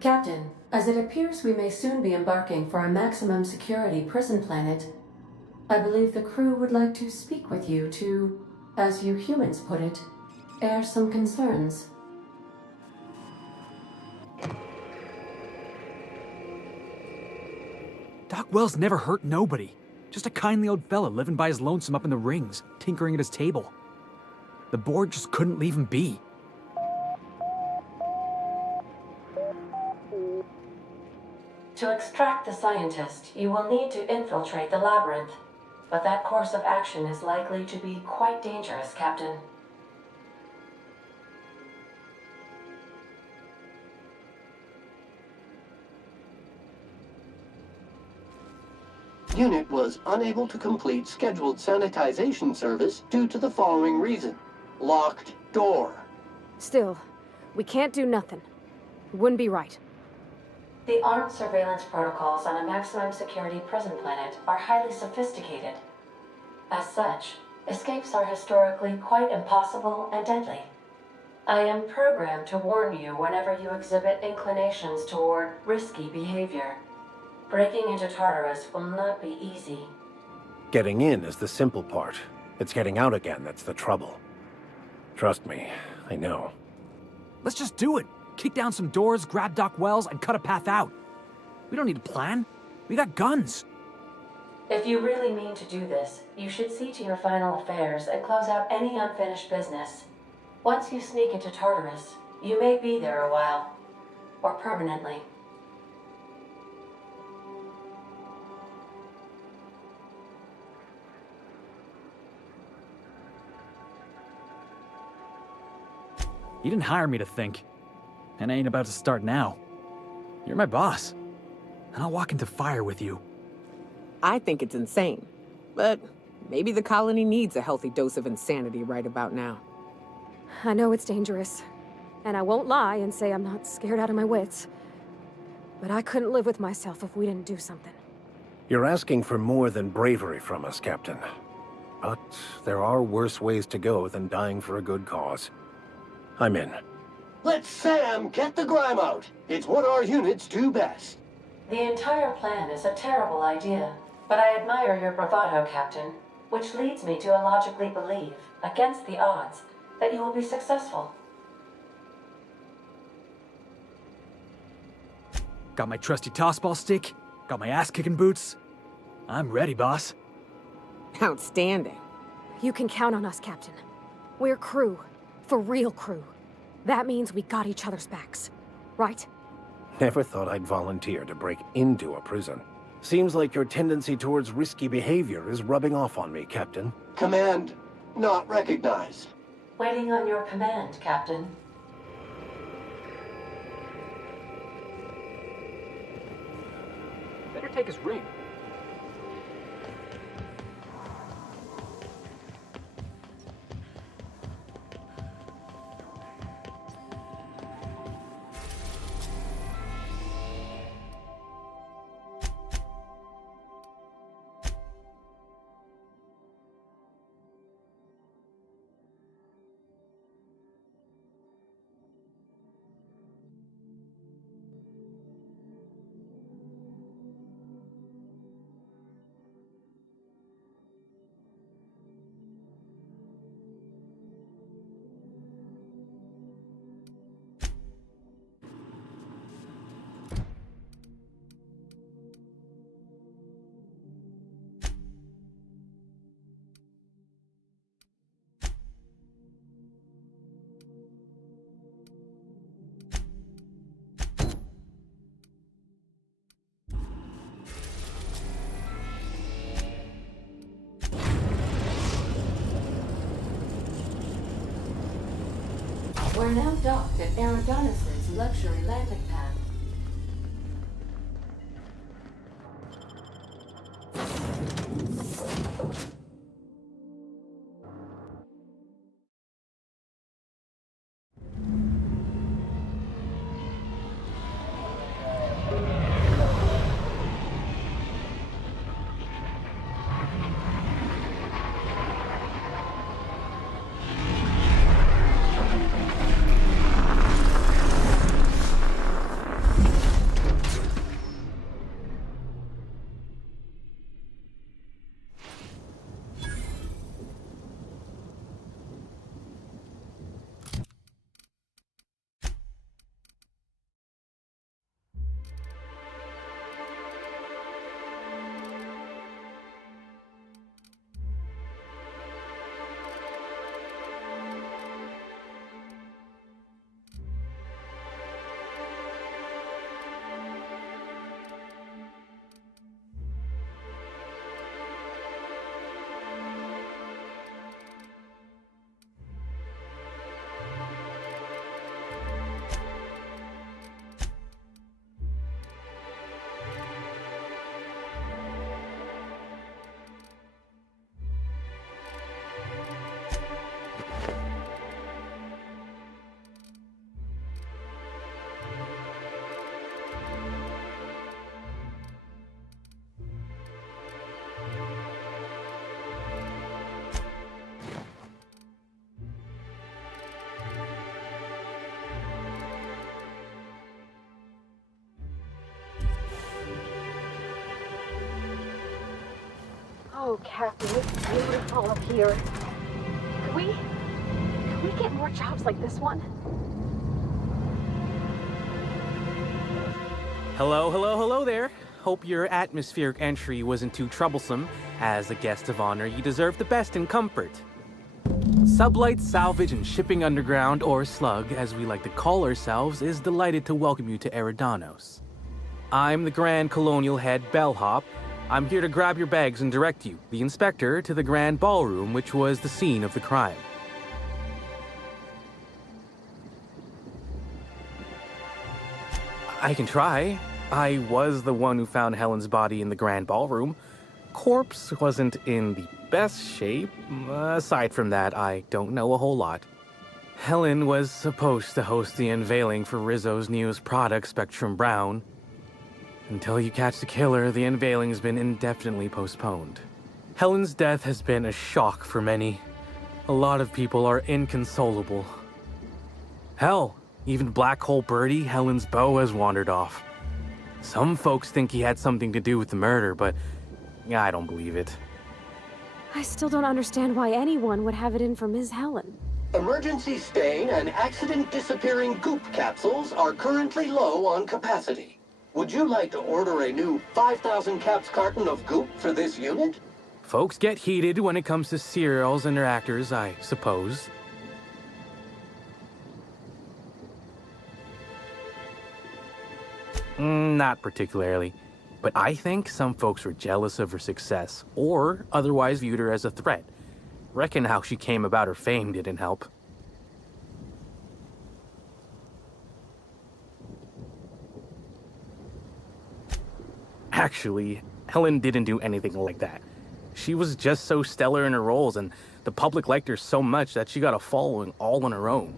Captain, as it appears we may soon be embarking for a maximum security prison planet, I believe the crew would like to speak with you to, as you humans put it, air some concerns. Doc Wells never hurt nobody. Just a kindly old fella living by his lonesome up in the rings, tinkering at his table. The board just couldn't leave him be. To extract the scientist, you will need to infiltrate the labyrinth. But that course of action is likely to be quite dangerous, Captain. Unit was unable to complete scheduled sanitization service due to the following reason. Locked door. Still, we can't do nothing. It wouldn't be right. The armed surveillance protocols on a maximum security prison planet are highly sophisticated. As such, escapes are historically quite impossible and deadly. I am programmed to warn you whenever you exhibit inclinations toward risky behavior. Breaking into Tartarus will not be easy. Getting in is the simple part. It's getting out again that's the trouble. Trust me, I know. Let's just do it. Kick down some doors, grab Doc Wells, and cut a path out. We don't need a plan. We got guns. If you really mean to do this, you should see to your final affairs and close out any unfinished business. Once you sneak into Tartarus, you may be there a while. Or permanently. You didn't hire me to think. And I ain't about to start now. You're my boss. And I'll walk into fire with you. I think it's insane. But maybe the colony needs a healthy dose of insanity right about now. I know it's dangerous. And I won't lie and say I'm not scared out of my wits. But I couldn't live with myself if we didn't do something. You're asking for more than bravery from us, Captain. But there are worse ways to go than dying for a good cause. I'm in. Let Sam get the grime out. It's what our units do best. The entire plan is a terrible idea, but I admire your bravado, Captain, which leads me to illogically believe, against the odds, that you will be successful. Got my trusty tossball stick, got my ass-kicking boots. I'm ready, boss. Outstanding. You can count on us, Captain. We're crew. For real crew. That means we got each other's backs. Right? Never thought I'd volunteer to break into a prison. Seems like your tendency towards risky behavior is rubbing off on me, Captain. Command not recognized. Waiting on your command, Captain. Better take his ring. We're now docked at Aradonis' luxury landing pad. Oh, Captain, it's beautiful up here. Can we get more jobs like this one? Hello there. Hope your atmospheric entry wasn't too troublesome. As a guest of honor, you deserve the best in comfort. Sublight Salvage and Shipping Underground, or Slug, as we like to call ourselves, is delighted to welcome you to Eridanos. I'm the Grand Colonial Head Bellhop. I'm here to grab your bags and direct you, the inspector, to the Grand Ballroom, which was the scene of the crime. I can try. I was the one who found Helen's body in the Grand Ballroom. Corpse wasn't in the best shape. Aside from that, I don't know a whole lot. Helen was supposed to host the unveiling for Rizzo's newest product, Spectrum Brown. Until you catch the killer, the unveiling's been indefinitely postponed. Helen's death has been a shock for many. A lot of people are inconsolable. Hell, even Black Hole Birdie, Helen's beau, has wandered off. Some folks think he had something to do with the murder, but I don't believe it. I still don't understand why anyone would have it in for Ms. Helen. Emergency stain and accident disappearing goop capsules are currently low on capacity. Would you like to order a new 5,000 caps carton of goop for this unit? Folks get heated when it comes to serials and their actors, I suppose. Not particularly. But I think some folks were jealous of her success, or otherwise viewed her as a threat. Reckon how she came about her fame didn't help. Actually, Helen didn't do anything like that. She was just so stellar in her roles, and the public liked her so much that she got a following all on her own.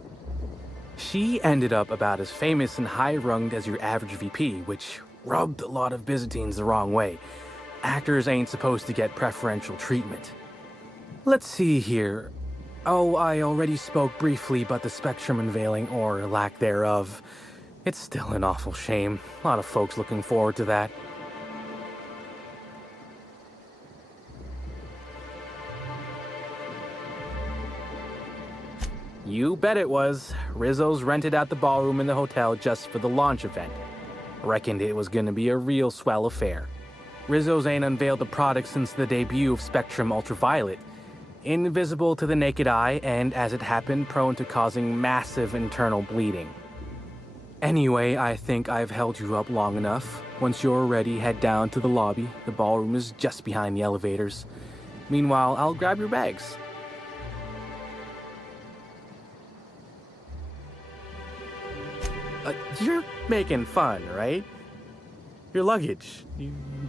She ended up about as famous and high-runged as your average VP, which rubbed a lot of Byzantines the wrong way. Actors ain't supposed to get preferential treatment. Let's see here. Oh, I already spoke briefly about the Spectrum unveiling, or lack thereof. It's still an awful shame. A lot of folks looking forward to that. You bet it was. Rizzo's rented out the ballroom in the hotel just for the launch event. Reckoned it was gonna be a real swell affair. Rizzo's ain't unveiled the product since the debut of Spectrum Ultraviolet. Invisible to the naked eye, and as it happened, prone to causing massive internal bleeding. Anyway, I think I've held you up long enough. Once you're ready, head down to the lobby. The ballroom is just behind the elevators. Meanwhile, I'll grab your bags. You're making fun, right? Your luggage,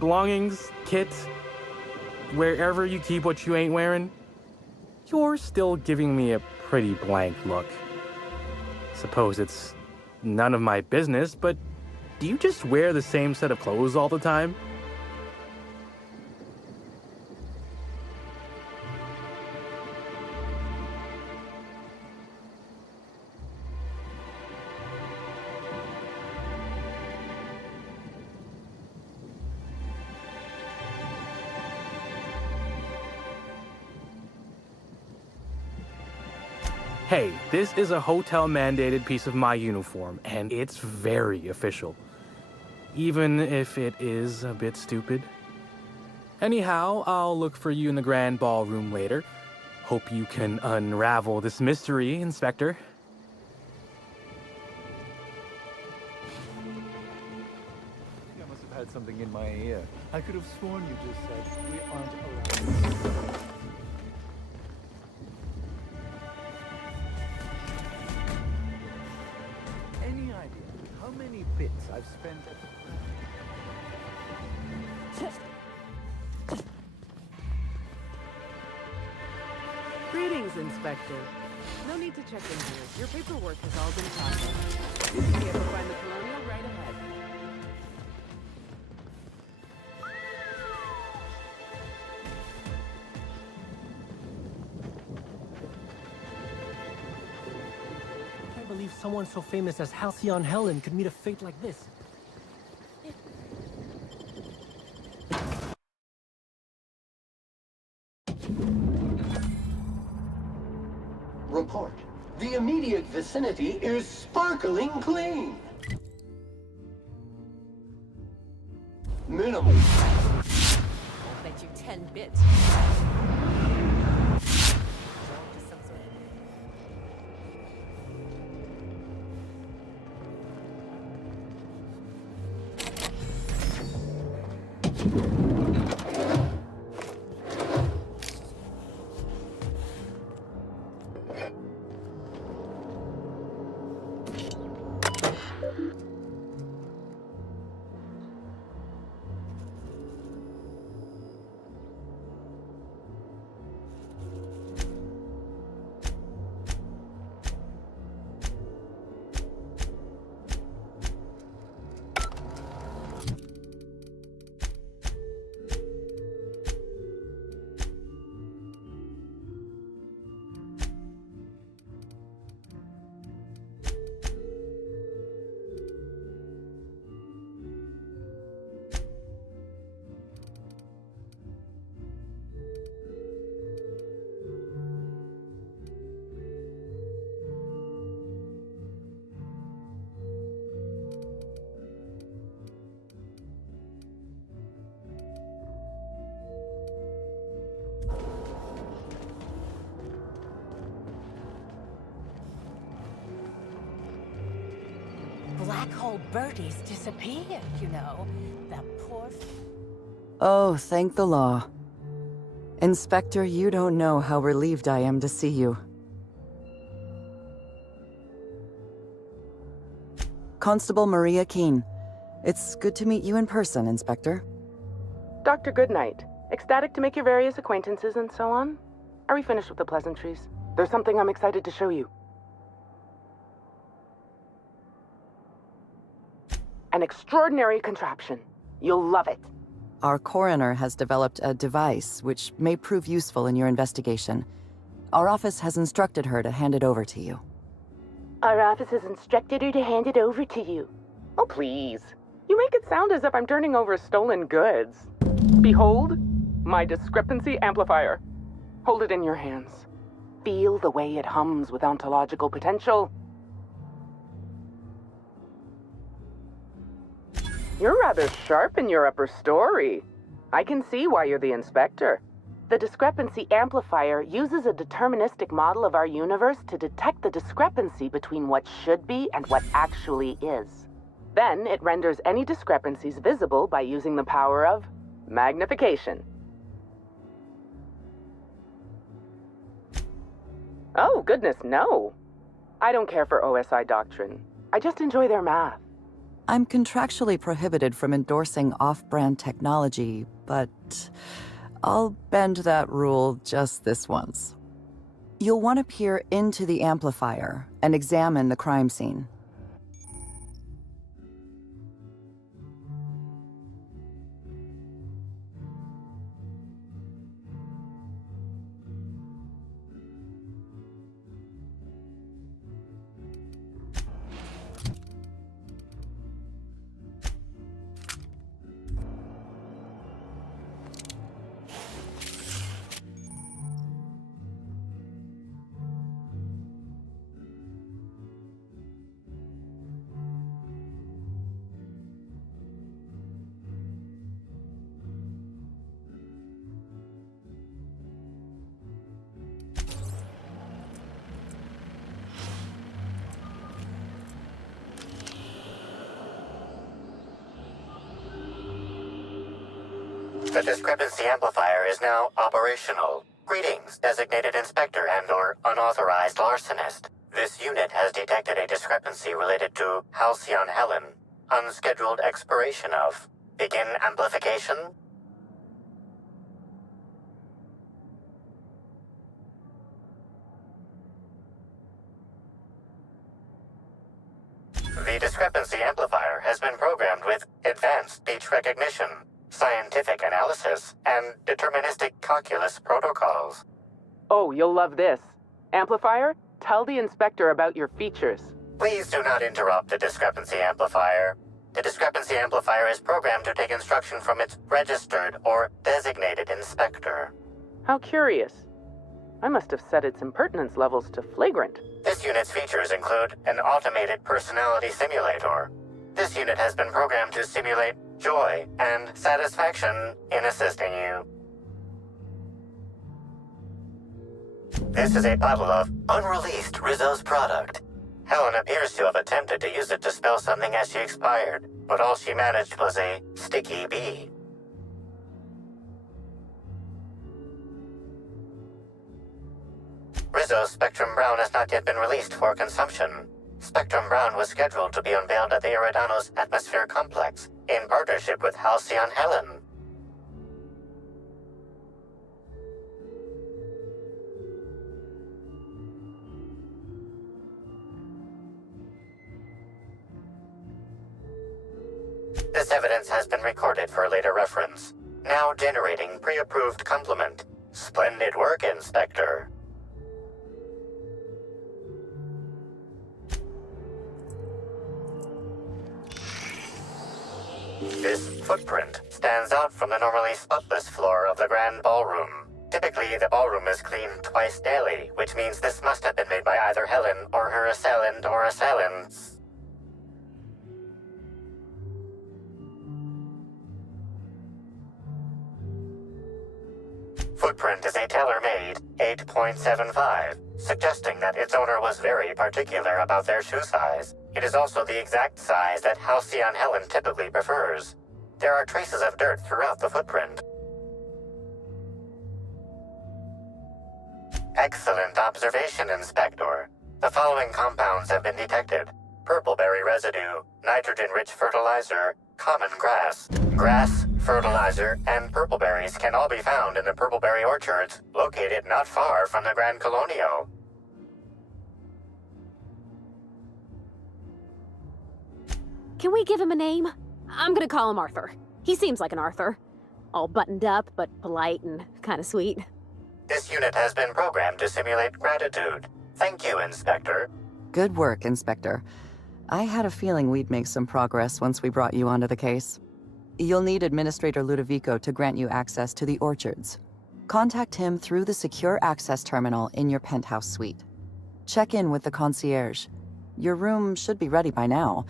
belongings, kits, wherever you keep what you ain't wearing, you're still giving me a pretty blank look. Suppose it's none of my business, but do you just wear the same set of clothes all the time? Hey, this is a hotel-mandated piece of my uniform, and it's very official. Even if it is a bit stupid. Anyhow, I'll look for you in the Grand Ballroom later. Hope you can unravel this mystery, Inspector. I must have had something in my ear. I could have sworn you just said we aren't allowed. Any idea how many bits I've spent at the Greetings, Inspector. No need to check in here. Your paperwork has all been processed. You should be able to find the Colonial right ahead. I can't believe someone so famous as Halcyon Helen could meet a fate like this. vicinity is sparkling clean. Minimal. I'll bet you 10 bits. Black hole birdies disappeared, you know. The poor... Oh, thank the law. Inspector, you don't know how relieved I am to see you. Constable Maria Keene. It's good to meet you in person, Inspector. Dr. Goodnight. Ecstatic to make your various acquaintances and so on. Are we finished with the pleasantries? There's something I'm excited to show you. An extraordinary contraption. You'll love it. Our coroner has developed a device which may prove useful in your investigation. Our office has instructed her to hand it over to you. Our office has instructed her to hand it over to you. Oh, please. You make it sound as if I'm turning over stolen goods. Behold, my discrepancy amplifier. Hold it in your hands. Feel the way it hums with ontological potential. You're rather sharp in your upper story. I can see why you're the inspector. The discrepancy amplifier uses a deterministic model of our universe to detect the discrepancy between what should be and what actually is. Then it renders any discrepancies visible by using the power of magnification. Oh, goodness, no. I don't care for OSI doctrine. I just enjoy their math. I'm contractually prohibited from endorsing off-brand technology, but I'll bend that rule just this once. You'll want to peer into the amplifier and examine the crime scene. The discrepancy amplifier is now operational. Greetings, designated inspector and/or unauthorized larcenist. This unit has detected a discrepancy related to Halcyon Helen. Unscheduled expiration of. Begin amplification. The discrepancy amplifier has been programmed with advanced speech recognition, scientific analysis, and deterministic calculus protocols. Oh, you'll love this. Amplifier, tell the inspector about your features. Please do not interrupt the discrepancy amplifier. The discrepancy amplifier is programmed to take instruction from its registered or designated inspector. How curious. I must have set its impertinence levels to flagrant. This unit's features include an automated personality simulator. This unit has been programmed to simulate joy and satisfaction in assisting you. This is a bottle of unreleased Rizzo's product. Helen appears to have attempted to use it to spell something as she expired, but all she managed was a sticky bee. Rizzo's Spectrum Brown has not yet been released for consumption. Spectrum Brown was scheduled to be unveiled at the Eridanos Atmosphere Complex in partnership with Halcyon Helen. This evidence has been recorded for later reference. Now generating pre-approved compliment. Splendid work, Inspector. This footprint stands out from the normally spotless floor of the Grand Ballroom. Typically, the ballroom is cleaned twice daily, which means this must have been made by either Helen or her assailant or assailants. Footprint is a tailor-made 8.75, suggesting that its owner was very particular about their shoe size. It is also the exact size that Halcyon Helen typically prefers. There are traces of dirt throughout the footprint. Excellent observation, Inspector. The following compounds have been detected: purpleberry residue, nitrogen-rich fertilizer, common grass. Grass, fertilizer, and purpleberries can all be found in the purpleberry orchards located not far from the Grand Colonio. Can we give him a name? I'm gonna call him Arthur. He seems like an Arthur. All buttoned up, but polite and kind of sweet. This unit has been programmed to simulate gratitude. Thank you, Inspector. Good work, Inspector. I had a feeling we'd make some progress once we brought you onto the case. You'll need Administrator Ludovico to grant you access to the orchards. Contact him through the secure access terminal in your penthouse suite. Check in with the concierge. Your room should be ready by now.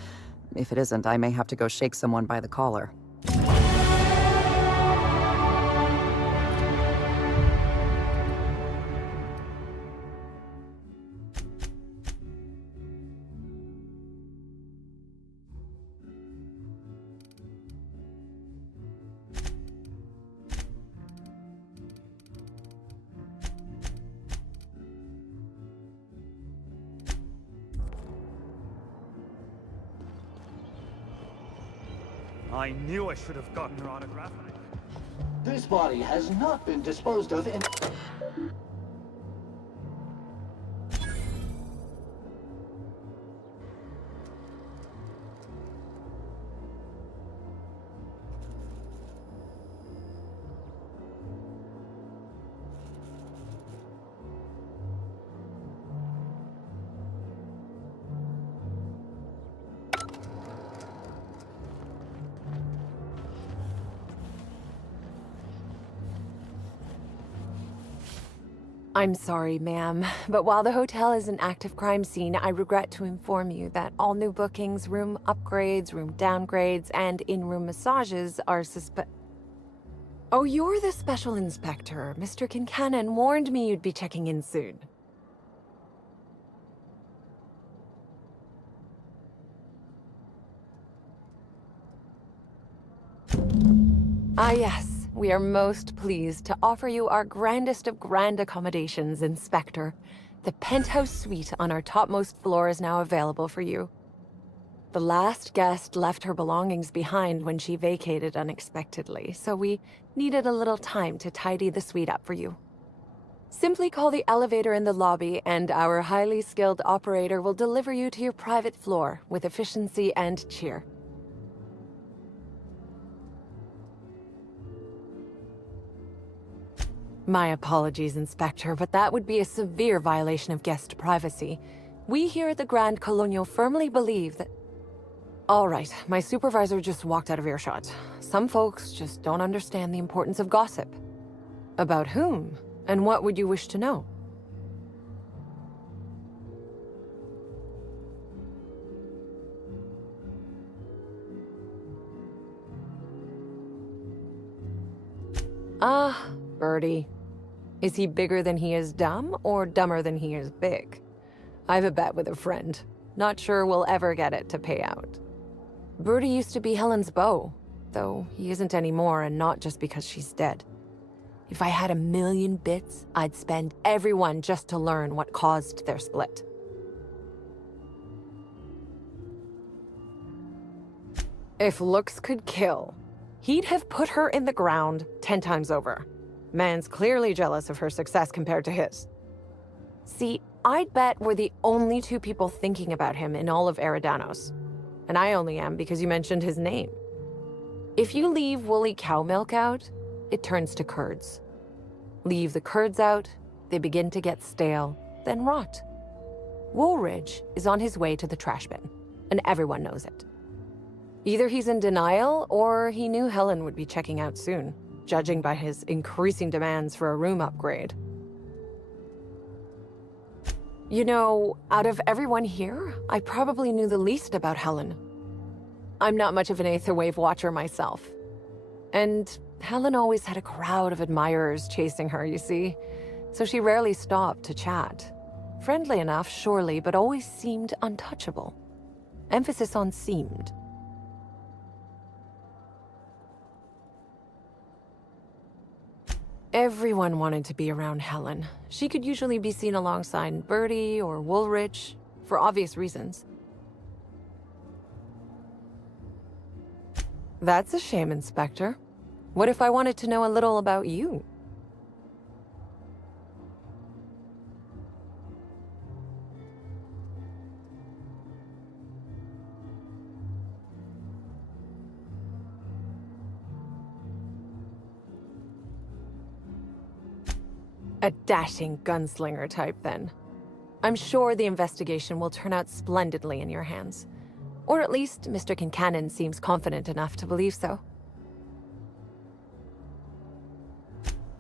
If it isn't, I may have to go shake someone by the collar. I knew I should have gotten her autograph. This body has not been disposed of in... I'm sorry, ma'am, but while the hotel is an active crime scene, I regret to inform you that all new bookings, room upgrades, room downgrades, and in-room massages are Oh, you're the special inspector. Mr. Kincannon warned me you'd be checking in soon. Ah, yes. We are most pleased to offer you our grandest of grand accommodations, Inspector. The penthouse suite on our topmost floor is now available for you. The last guest left her belongings behind when she vacated unexpectedly, so we needed a little time to tidy the suite up for you. Simply call the elevator in the lobby, and our highly skilled operator will deliver you to your private floor with efficiency and cheer. My apologies, Inspector, but that would be a severe violation of guest privacy. We here at the Grand Colonial firmly believe that... All right, my supervisor just walked out of earshot. Some folks just don't understand the importance of gossip. About whom? And what would you wish to know? Ah, Birdie. Is he bigger than he is dumb, or dumber than he is big? I've a bet with a friend. Not sure we'll ever get it to pay out. Birdie used to be Helen's beau, though he isn't anymore, and not just because she's dead. If I had 1,000,000 bits, I'd spend every one just to learn what caused their split. If looks could kill, he'd have put her in the ground 10 times over. Man's clearly jealous of her success compared to his. See, I'd bet we're the only two people thinking about him in all of Eridanos. And I only am because you mentioned his name. If you leave woolly cow milk out, it turns to curds. Leave the curds out, they begin to get stale, then rot. Woolridge is on his way to the trash bin, and everyone knows it. Either he's in denial, or he knew Helen would be checking out soon, judging by his increasing demands for a room upgrade. You know, out of everyone here, I probably knew the least about Helen. I'm not much of an Aetherwave watcher myself. And Helen always had a crowd of admirers chasing her, you see, so she rarely stopped to chat. Friendly enough, surely, but always seemed untouchable. Emphasis on seemed. Everyone wanted to be around Helen. She could usually be seen alongside Birdie or Woolridge, for obvious reasons. That's a shame, Inspector. What if I wanted to know a little about you? A dashing gunslinger type, then. I'm sure the investigation will turn out splendidly in your hands. Or at least Mr. Kincannon seems confident enough to believe so.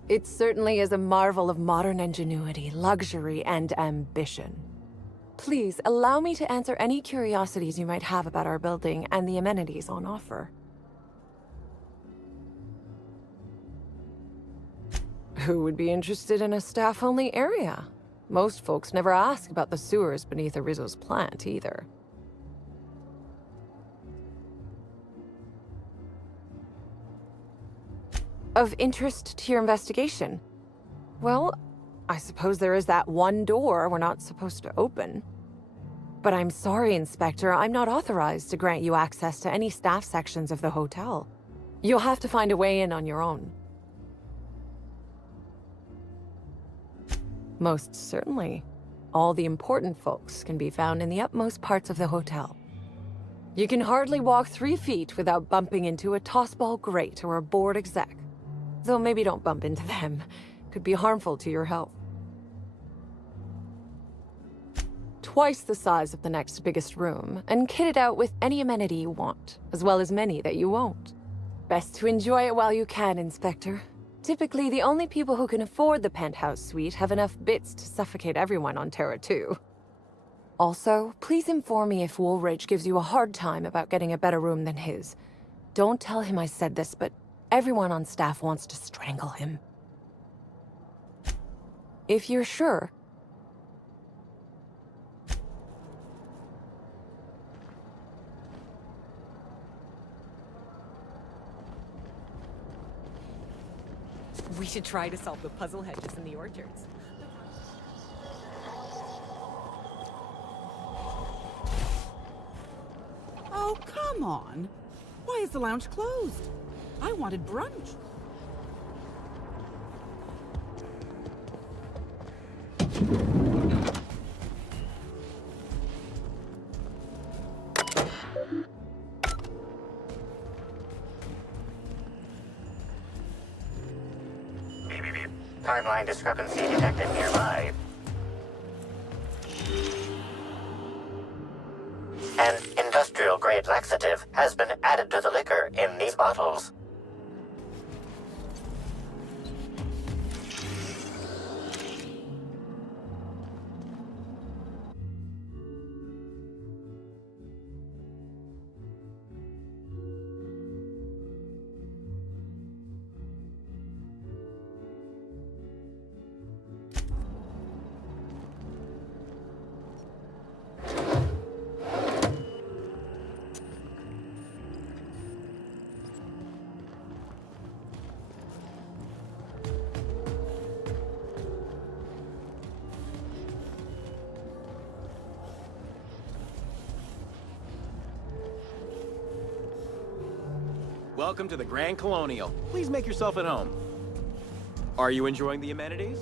It certainly is a marvel of modern ingenuity, luxury, and ambition. Please, allow me to answer any curiosities you might have about our building and the amenities on offer. Who would be interested in a staff-only area? Most folks never ask about the sewers beneath Arizzo's plant, either. Of interest to your investigation? Well, I suppose there is that one door we're not supposed to open. But I'm sorry, Inspector, I'm not authorized to grant you access to any staff sections of the hotel. You'll have to find a way in on your own. Most certainly. All the important folks can be found in the utmost parts of the hotel. You can hardly walk 3 feet without bumping into a tossball grate or a bored exec. Though maybe don't bump into them. Could be harmful to your health. Twice the size of the next biggest room, and kitted out with any amenity you want, as well as many that you won't. Best to enjoy it while you can, Inspector. Typically, the only people who can afford the penthouse suite have enough bits to suffocate everyone on Terra 2. Also, please inform me if Woolridge gives you a hard time about getting a better room than his. Don't tell him I said this, but everyone on staff wants to strangle him. If you're sure. We should try to solve the puzzle hedges in the orchards. Oh, come on. Why is the lounge closed? I wanted brunch. Timeline discrepancy detected nearby. An industrial-grade laxative has been added to the liquor in these bottles. Welcome to the Grand Colonial. Please make yourself at home. Are you enjoying the amenities?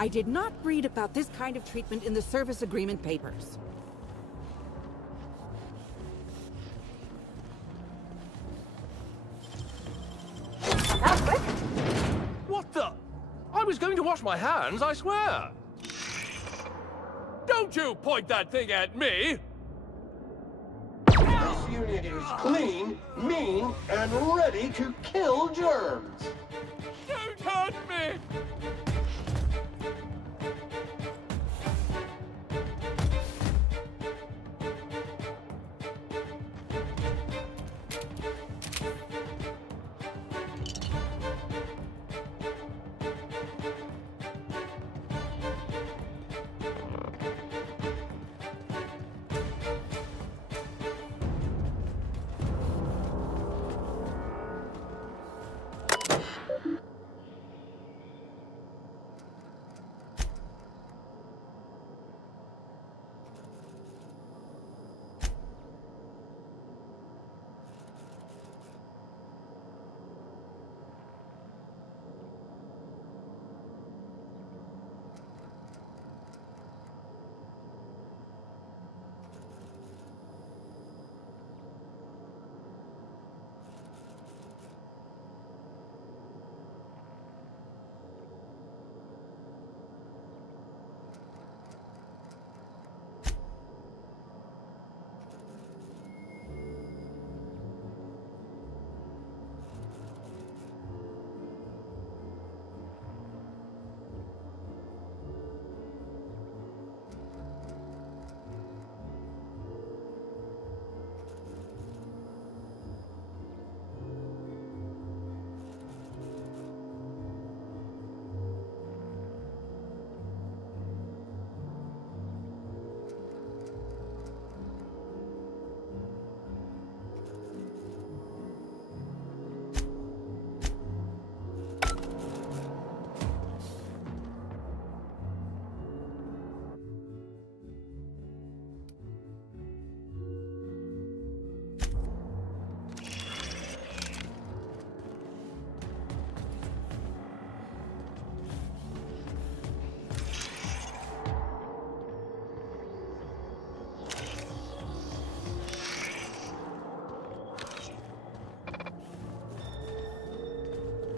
I did not read about this kind of treatment in the service agreement papers. What the? I was going to wash my hands, I swear. Don't you point that thing at me! This unit is clean, mean, and ready to kill germs. Don't hurt me!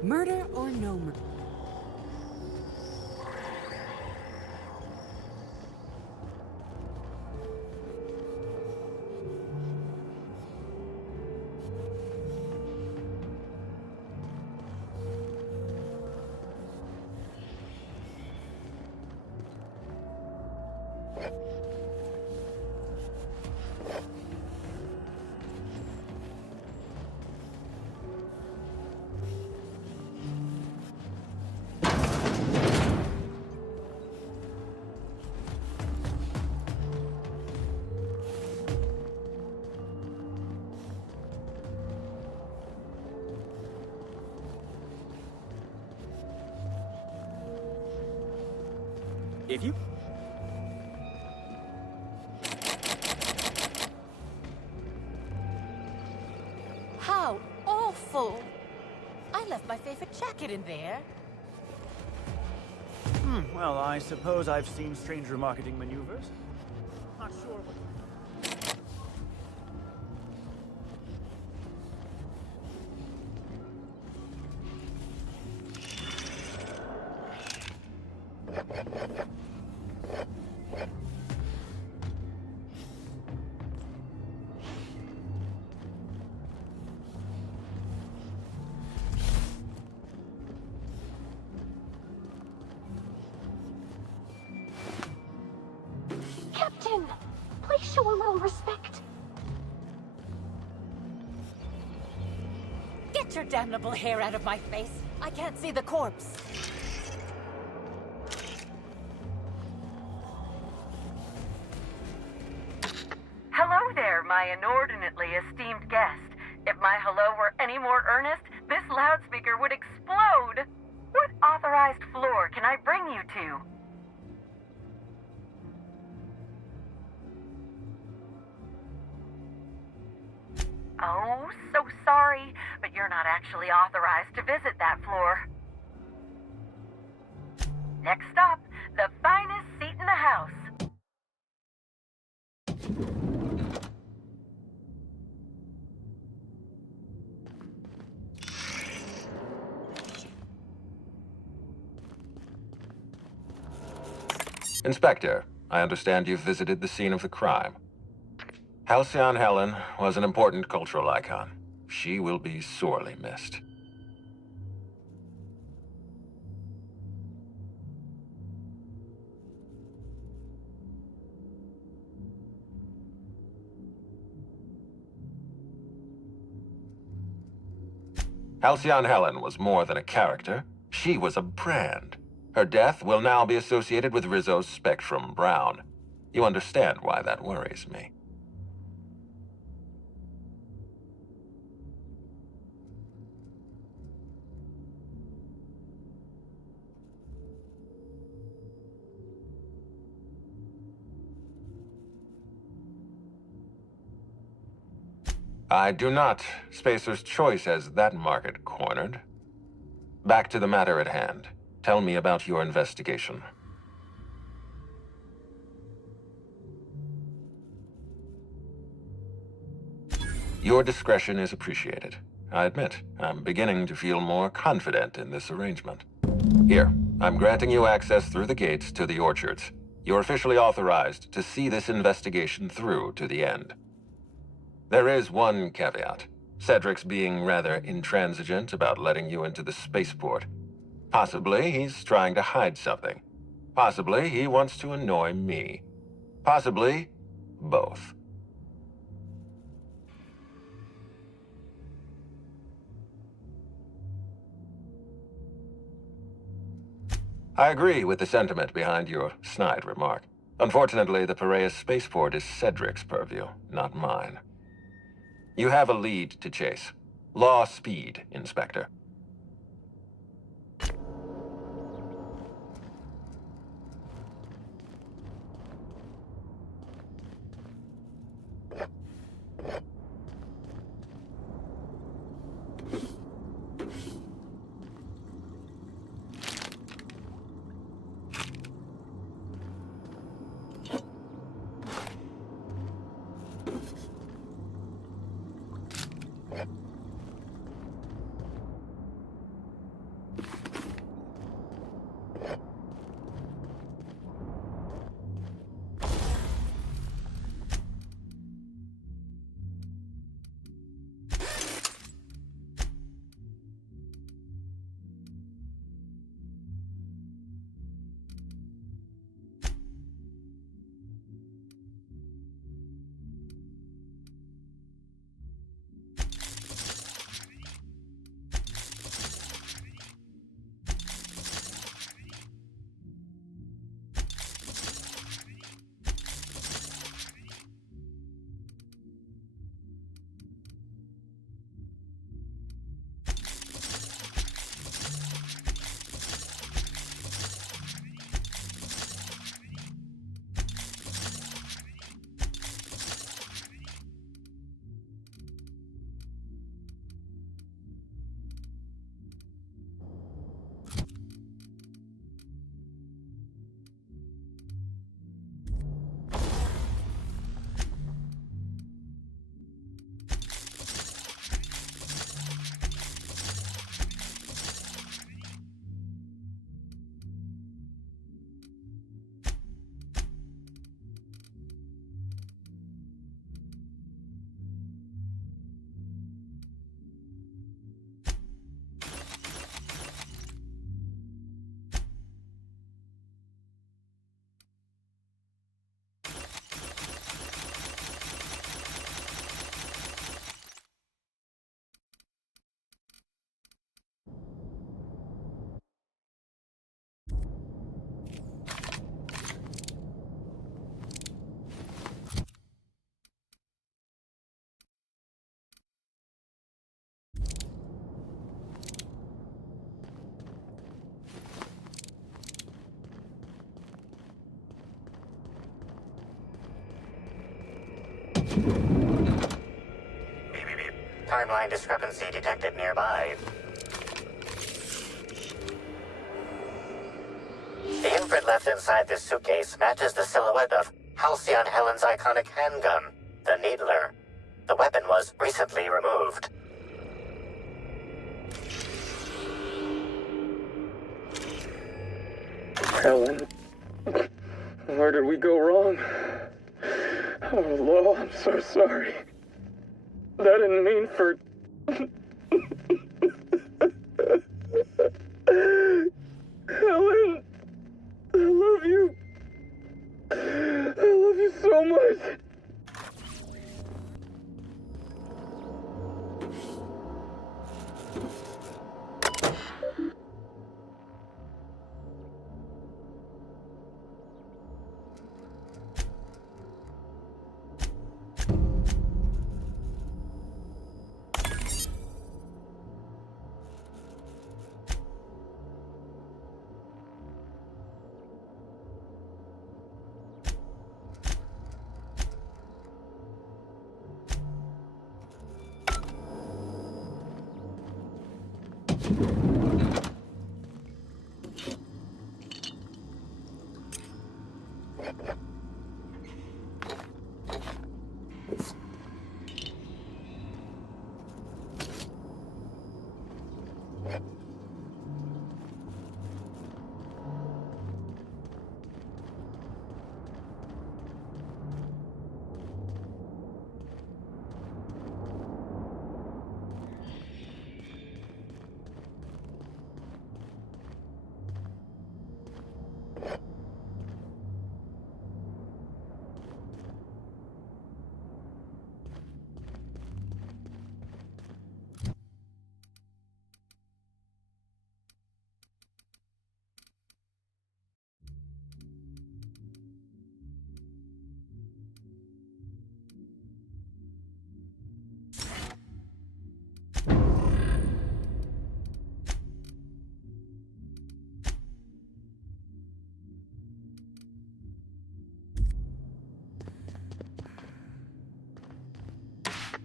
Murder or no murder? If you... How awful! I left my favorite jacket in there. Well, I suppose I've seen stranger marketing maneuvers. Not sure what... Captain! Please show a little respect. Get your damnable hair out of my face. I can't see the corpse. Hello there, my inordinately esteemed guest. If my hello were any more earnest, this loudspeaker would explode. What authorized floor can I bring you to? Oh, so sorry, but you're not actually authorized to visit that floor. Next stop, the finest seat in the house. Inspector, I understand you've visited the scene of the crime. Halcyon Helen was an important cultural icon. She will be sorely missed. Halcyon Helen was more than a character. She was a brand. Her death will now be associated with Rizzo's Spectrum Brown. You understand why that worries me. I do not. Spacer's Choice has that market cornered. Back to the matter at hand. Tell me about your investigation. Your discretion is appreciated. I admit, I'm beginning to feel more confident in this arrangement. Here, I'm granting you access through the gates to the orchards. You're officially authorized to see this investigation through to the end. There is one caveat. Cedric's being rather intransigent about letting you into the spaceport. Possibly he's trying to hide something. Possibly he wants to annoy me. Possibly both. I agree with the sentiment behind your snide remark. Unfortunately, the Piraeus spaceport is Cedric's purview, not mine. You have a lead to chase. Law speed, Inspector. timeline discrepancy detected nearby. The imprint left inside this suitcase matches the silhouette of Halcyon Helen's iconic handgun, the Needler. The weapon was recently removed. Helen, where did we go wrong? Oh, Lo, I'm so sorry. That didn't mean for... Helen, I love you. I love you so much.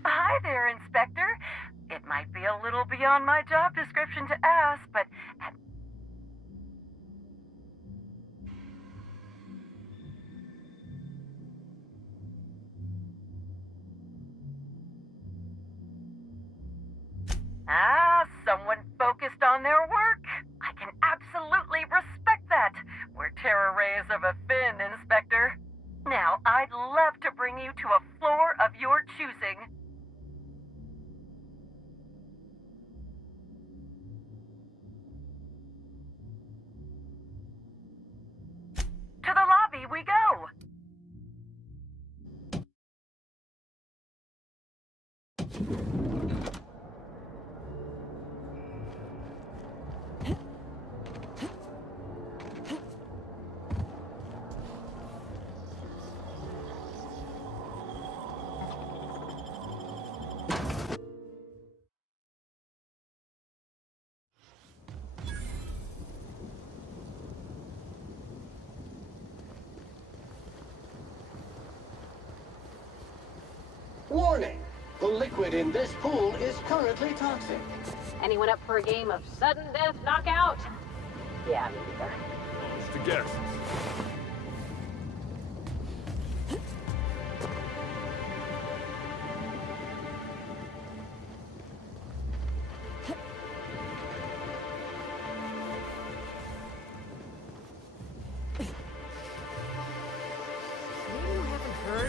Hi there, Inspector. It might be a little beyond my job description to ask, but... someone focused on their work. I can absolutely respect that. We're terror rays of a fin, Inspector. Now, I'd love to bring you to a floor of your choosing. To the lobby we go! Warning! The liquid in this pool is currently toxic. Anyone up for a game of sudden death knockout? Yeah, me either. It's the guests.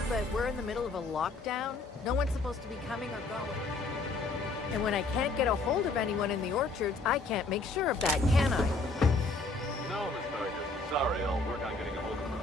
But we're in the middle of a lockdown. No one's supposed to be coming or going. And when I can't get a hold of anyone in the orchards, I can't make sure of that, can I? No, Miss Burgess. Sorry, I'll work on getting a hold of them.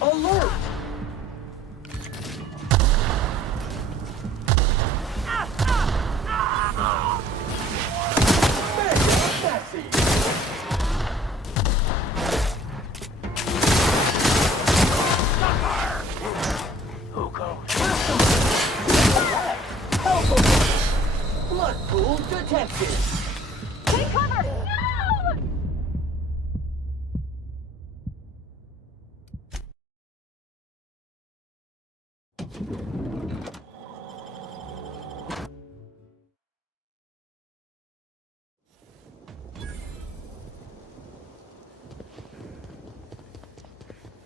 Alert! Blood pool detected. Take cover! No!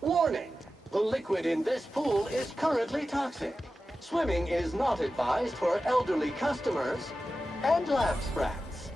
Warning! The liquid in this pool is currently toxic. Swimming is not advised for elderly customers and lab sprats.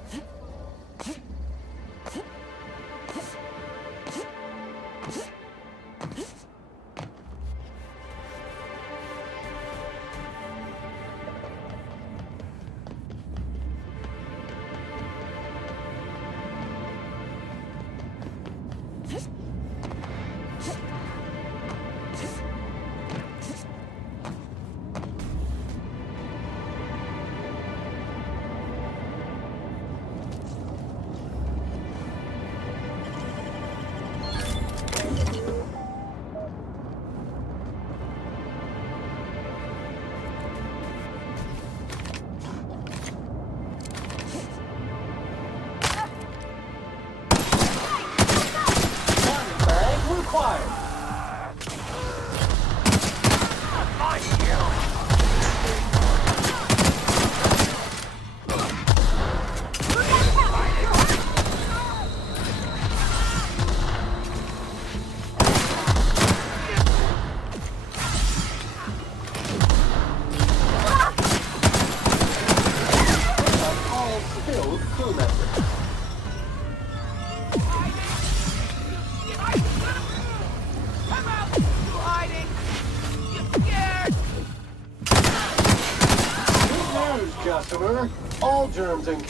Customer, all germs and...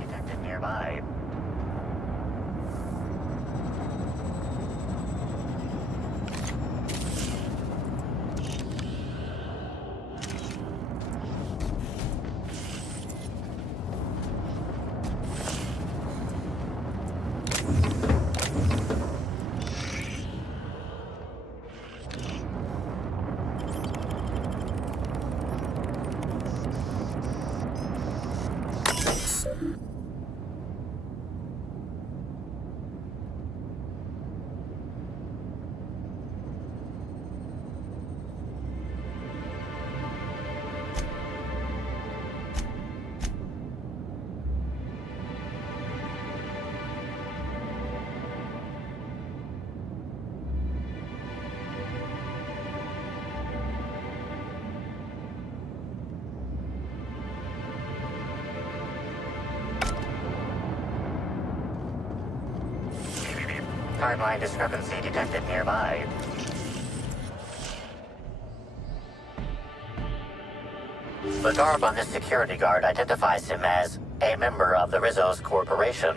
detected nearby. Timeline discrepancy detected nearby. The garb on this security guard identifies him as a member of the Rizzo's corporation.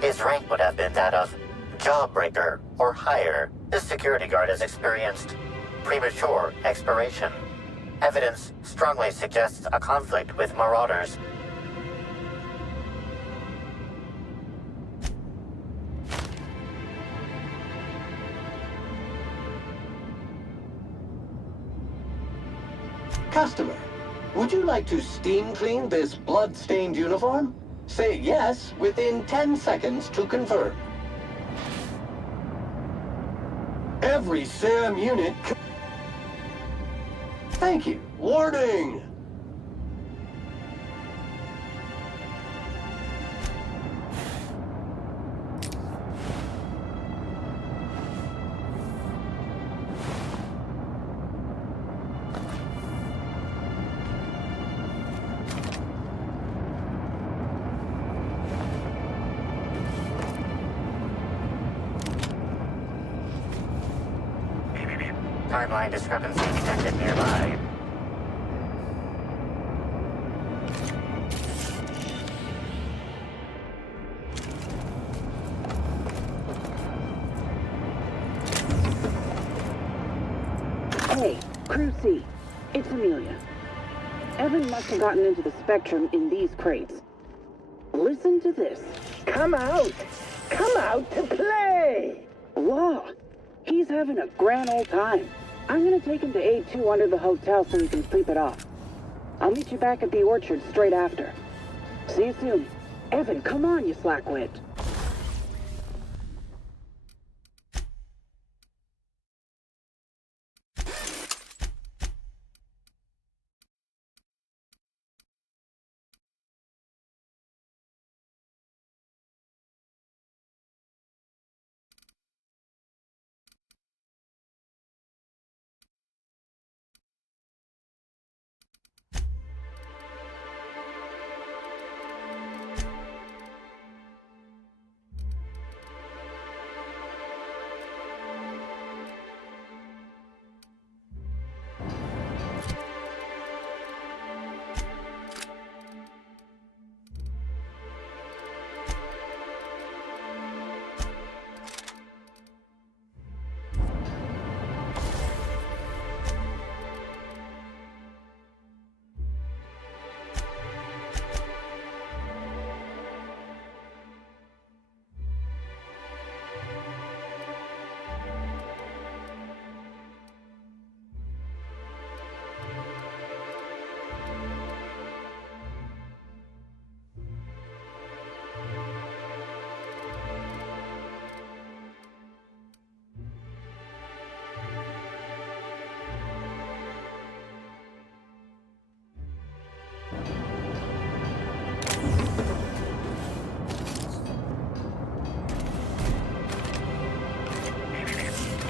His rank would have been that of jawbreaker or higher. This security guard has experienced premature expiration. Evidence strongly suggests a conflict with marauders. Customer, would you like to steam clean this blood-stained uniform? Say yes within 10 seconds to confirm. Every SAM unit... Thank you. Warning! Timeline discrepancy detected nearby. Hey, Crew C. It's Amelia. Evan must have gotten into the Spectrum in these crates. Listen to this. Come out! Come out to play! Law. He's having a grand old time. I'm gonna take him to A2 under the hotel so he can sleep it off. I'll meet you back at the orchard straight after. See you soon. Evan, come on, you slackwit.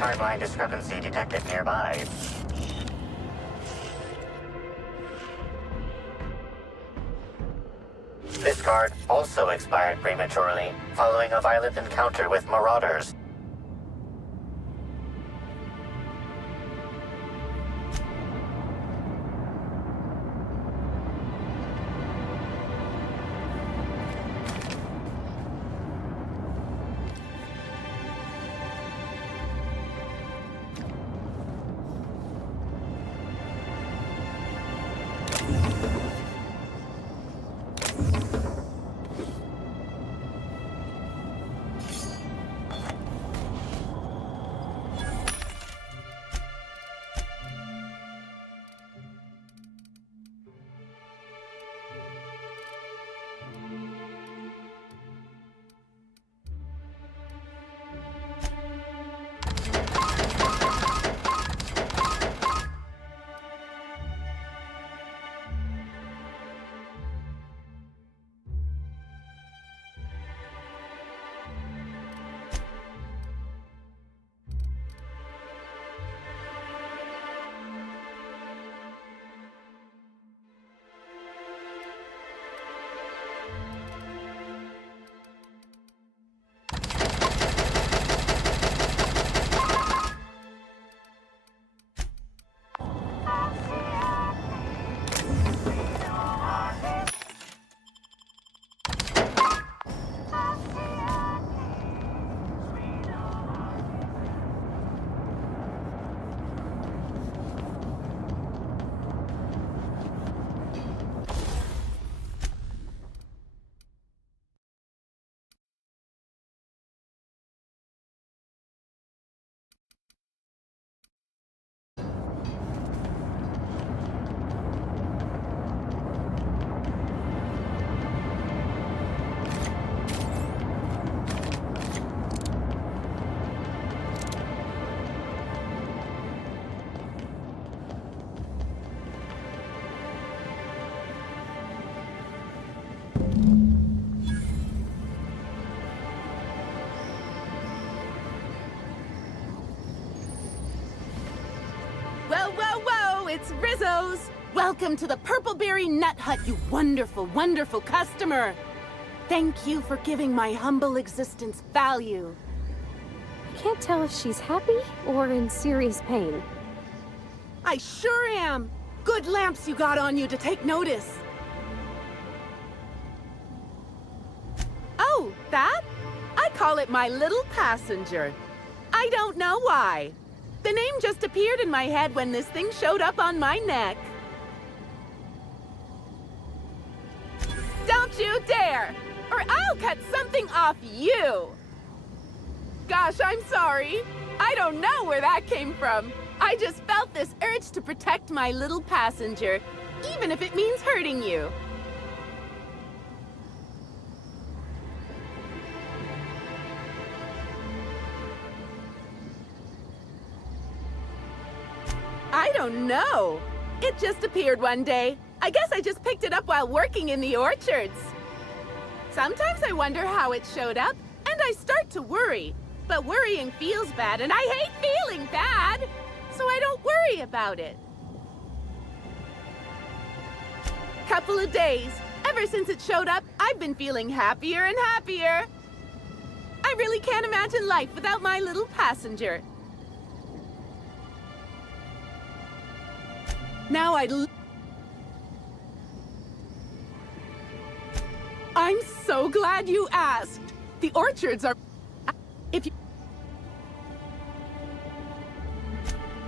Timeline discrepancy detected nearby. This card also expired prematurely, following a violent encounter with marauders. It's Rizzo's! Welcome to the Purpleberry Nut Hut, you wonderful, wonderful customer! Thank you for giving my humble existence value. I can't tell if she's happy or in serious pain. I sure am! Good lamps you got on you to take notice. Oh, that? I call it my little passenger. I don't know why. The name just appeared in my head when this thing showed up on my neck. Don't you dare! Or I'll cut something off you! Gosh, I'm sorry. I don't know where that came from. I just felt this urge to protect my little passenger, even if it means hurting you. I don't know. It just appeared one day. I guess I just picked it up while working in the orchards. Sometimes I wonder how it showed up, and I start to worry. But worrying feels bad, and I hate feeling bad, so I don't worry about it. Couple of days. Ever since it showed up, I've been feeling happier and happier. I really can't imagine life without my little passenger. Now I'm so glad you asked. The orchards are... If you...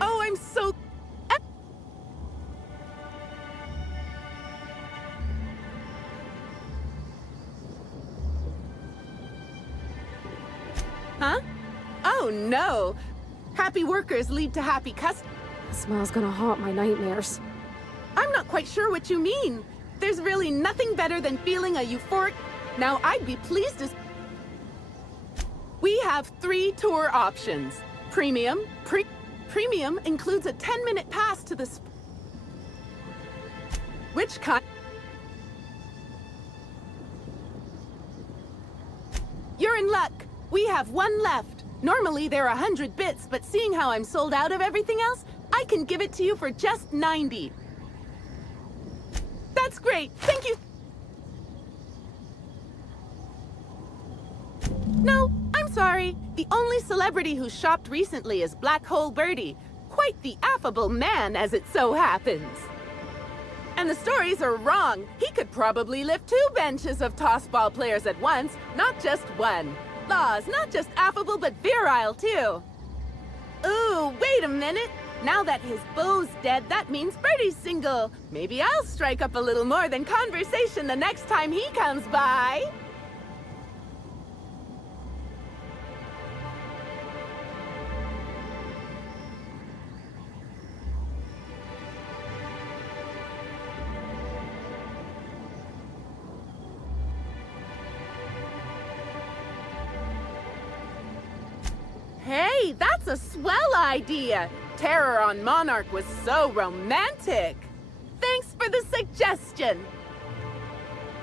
Oh, I'm so... Huh? Oh, no. Happy workers lead to happy customers. The smell's gonna haunt my nightmares. I'm not quite sure what you mean. There's really nothing better than feeling a euphoric... Now, I'd be pleased to... We have 3 tour options. Premium. Premium includes a 10-minute pass to the... Which kind... You're in luck. We have 1 left. Normally, they're 100 bits, but seeing how I'm sold out of everything else, I can give it to you for just 90. That's great. Thank you. No, I'm sorry. The only celebrity who shopped recently is Black Hole Birdie. Quite the affable man, as it so happens. And the stories are wrong. He could probably lift 2 benches of tossball players at once, not just 1. Laws, not just affable, but virile, too. Ooh, wait a minute. Now that his beau's dead, that means Birdie's single. Maybe I'll strike up a little more than conversation the next time he comes by. Hey, that's a swell idea! Terror on Monarch was so romantic! Thanks for the suggestion!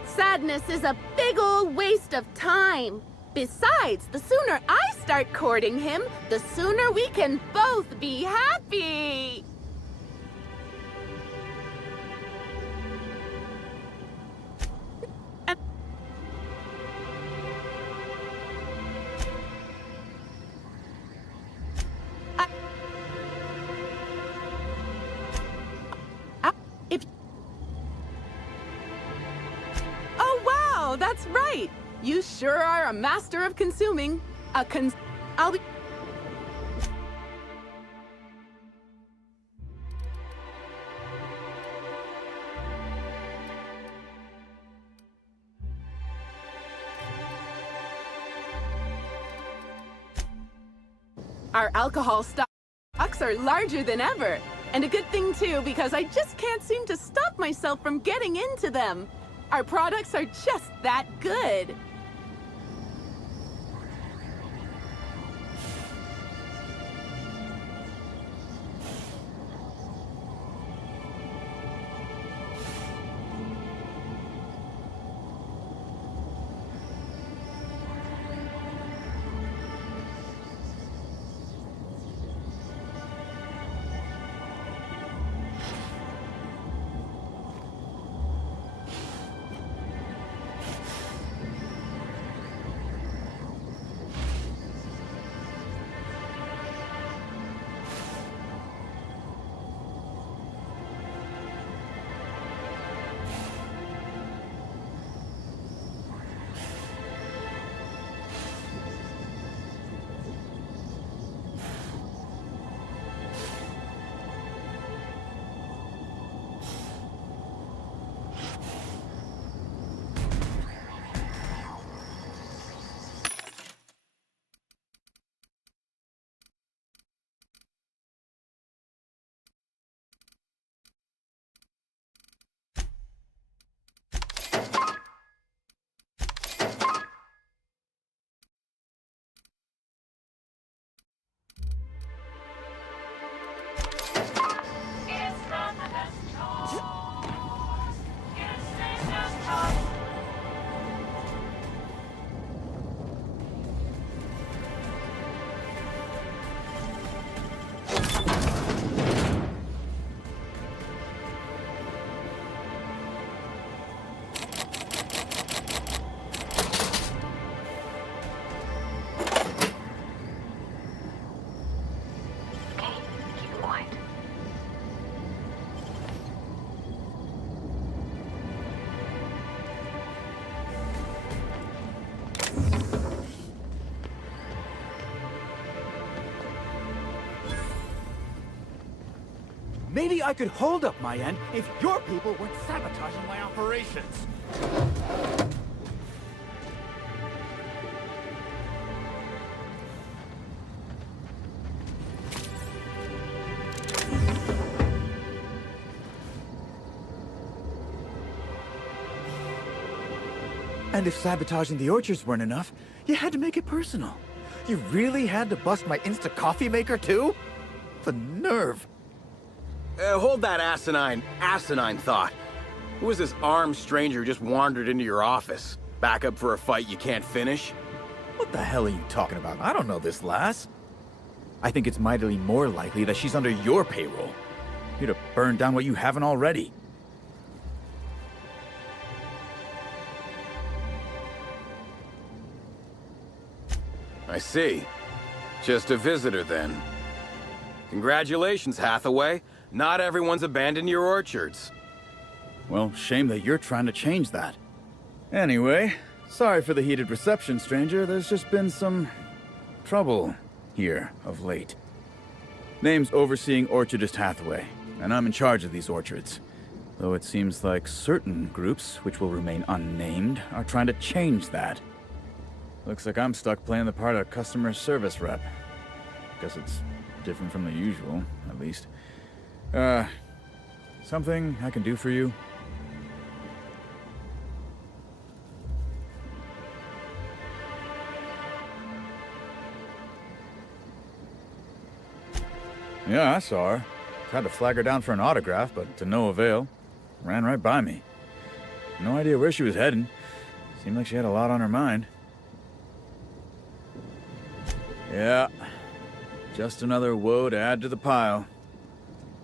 Sadness is a big old waste of time. Besides, the sooner I start courting him, the sooner we can both be happy! Oh, that's right! You sure are a master of consuming. I'll be... Our alcohol stocks are larger than ever. And a good thing, too, because I just can't seem to stop myself from getting into them. Our products are just that good. maybe I could hold up my end if your people weren't sabotaging my operations. And if sabotaging the orchards weren't enough, you had to make it personal. You really had to bust my Insta coffee maker too? The nerve. Hold that asinine thought. Who was this armed stranger who just wandered into your office? Back up for a fight you can't finish? What the hell are you talking about? I don't know this lass. I think it's mightily more likely that she's under your payroll. Here to burn down what you haven't already. I see. Just a visitor, then. Congratulations, Hathaway. Not everyone's abandoned your orchards. Well, shame that you're trying to change that. Anyway, sorry for the heated reception, stranger. There's just been some trouble here of late. Name's Overseeing Orchardist Hathaway, and I'm in charge of these orchards. Though it seems like certain groups, which will remain unnamed, are trying to change that. Looks like I'm stuck playing the part of customer service rep. Guess it's different from the usual, at least. Something I can do for you? Yeah, I saw her. Tried to flag her down for an autograph, but to no avail. Ran right by me. No idea where she was heading. Seemed like she had a lot on her mind. Yeah, just another woe to add to the pile.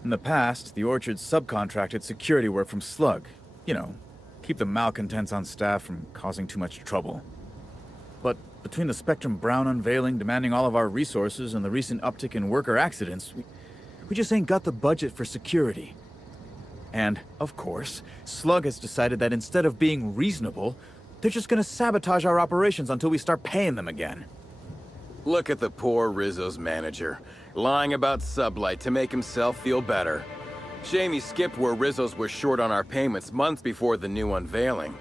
In the past, the orchard subcontracted security work from Slug. You know, keep the malcontents on staff from causing too much trouble. But between the Spectrum Brown unveiling demanding all of our resources and the recent uptick in worker accidents, we just ain't got the budget for security. And, of course, Slug has decided that instead of being reasonable, they're just gonna sabotage our operations until we start paying them again. Look at the poor Rizzo's manager, lying about Sublight to make himself feel better. Shame he skipped where Rizzo's was short on our payments months before the new unveiling.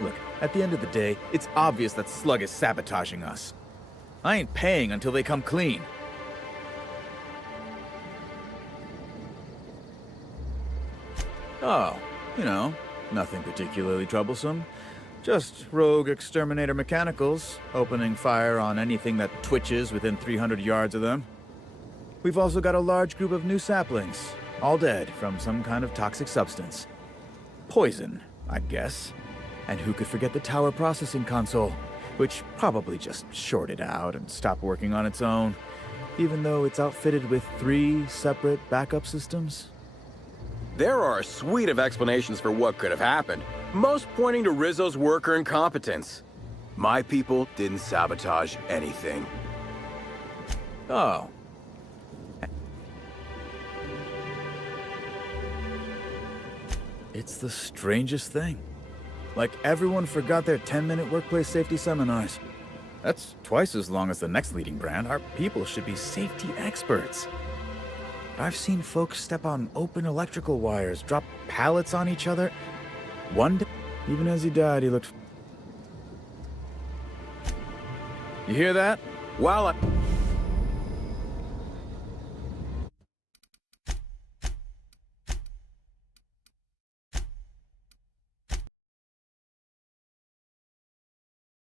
Look, at the end of the day, it's obvious that Slug is sabotaging us. I ain't paying until they come clean. Oh, you know, nothing particularly troublesome. Just rogue exterminator mechanicals, opening fire on anything that twitches within 300 yards of them. We've also got a large group of new saplings, all dead from some kind of toxic substance. Poison, I guess. And who could forget the tower processing console, which probably just shorted out and stopped working on its own, even though it's outfitted with 3 separate backup systems? There are a suite of explanations for what could have happened, most pointing to Rizzo's worker incompetence. My people didn't sabotage anything. Oh. It's the strangest thing. Like everyone forgot their 10-minute workplace safety seminars. That's twice as long as the next leading brand. Our people should be safety experts. I've seen folks step on open electrical wires, drop pallets on each other. One day, even as he died, he looked... You hear that? While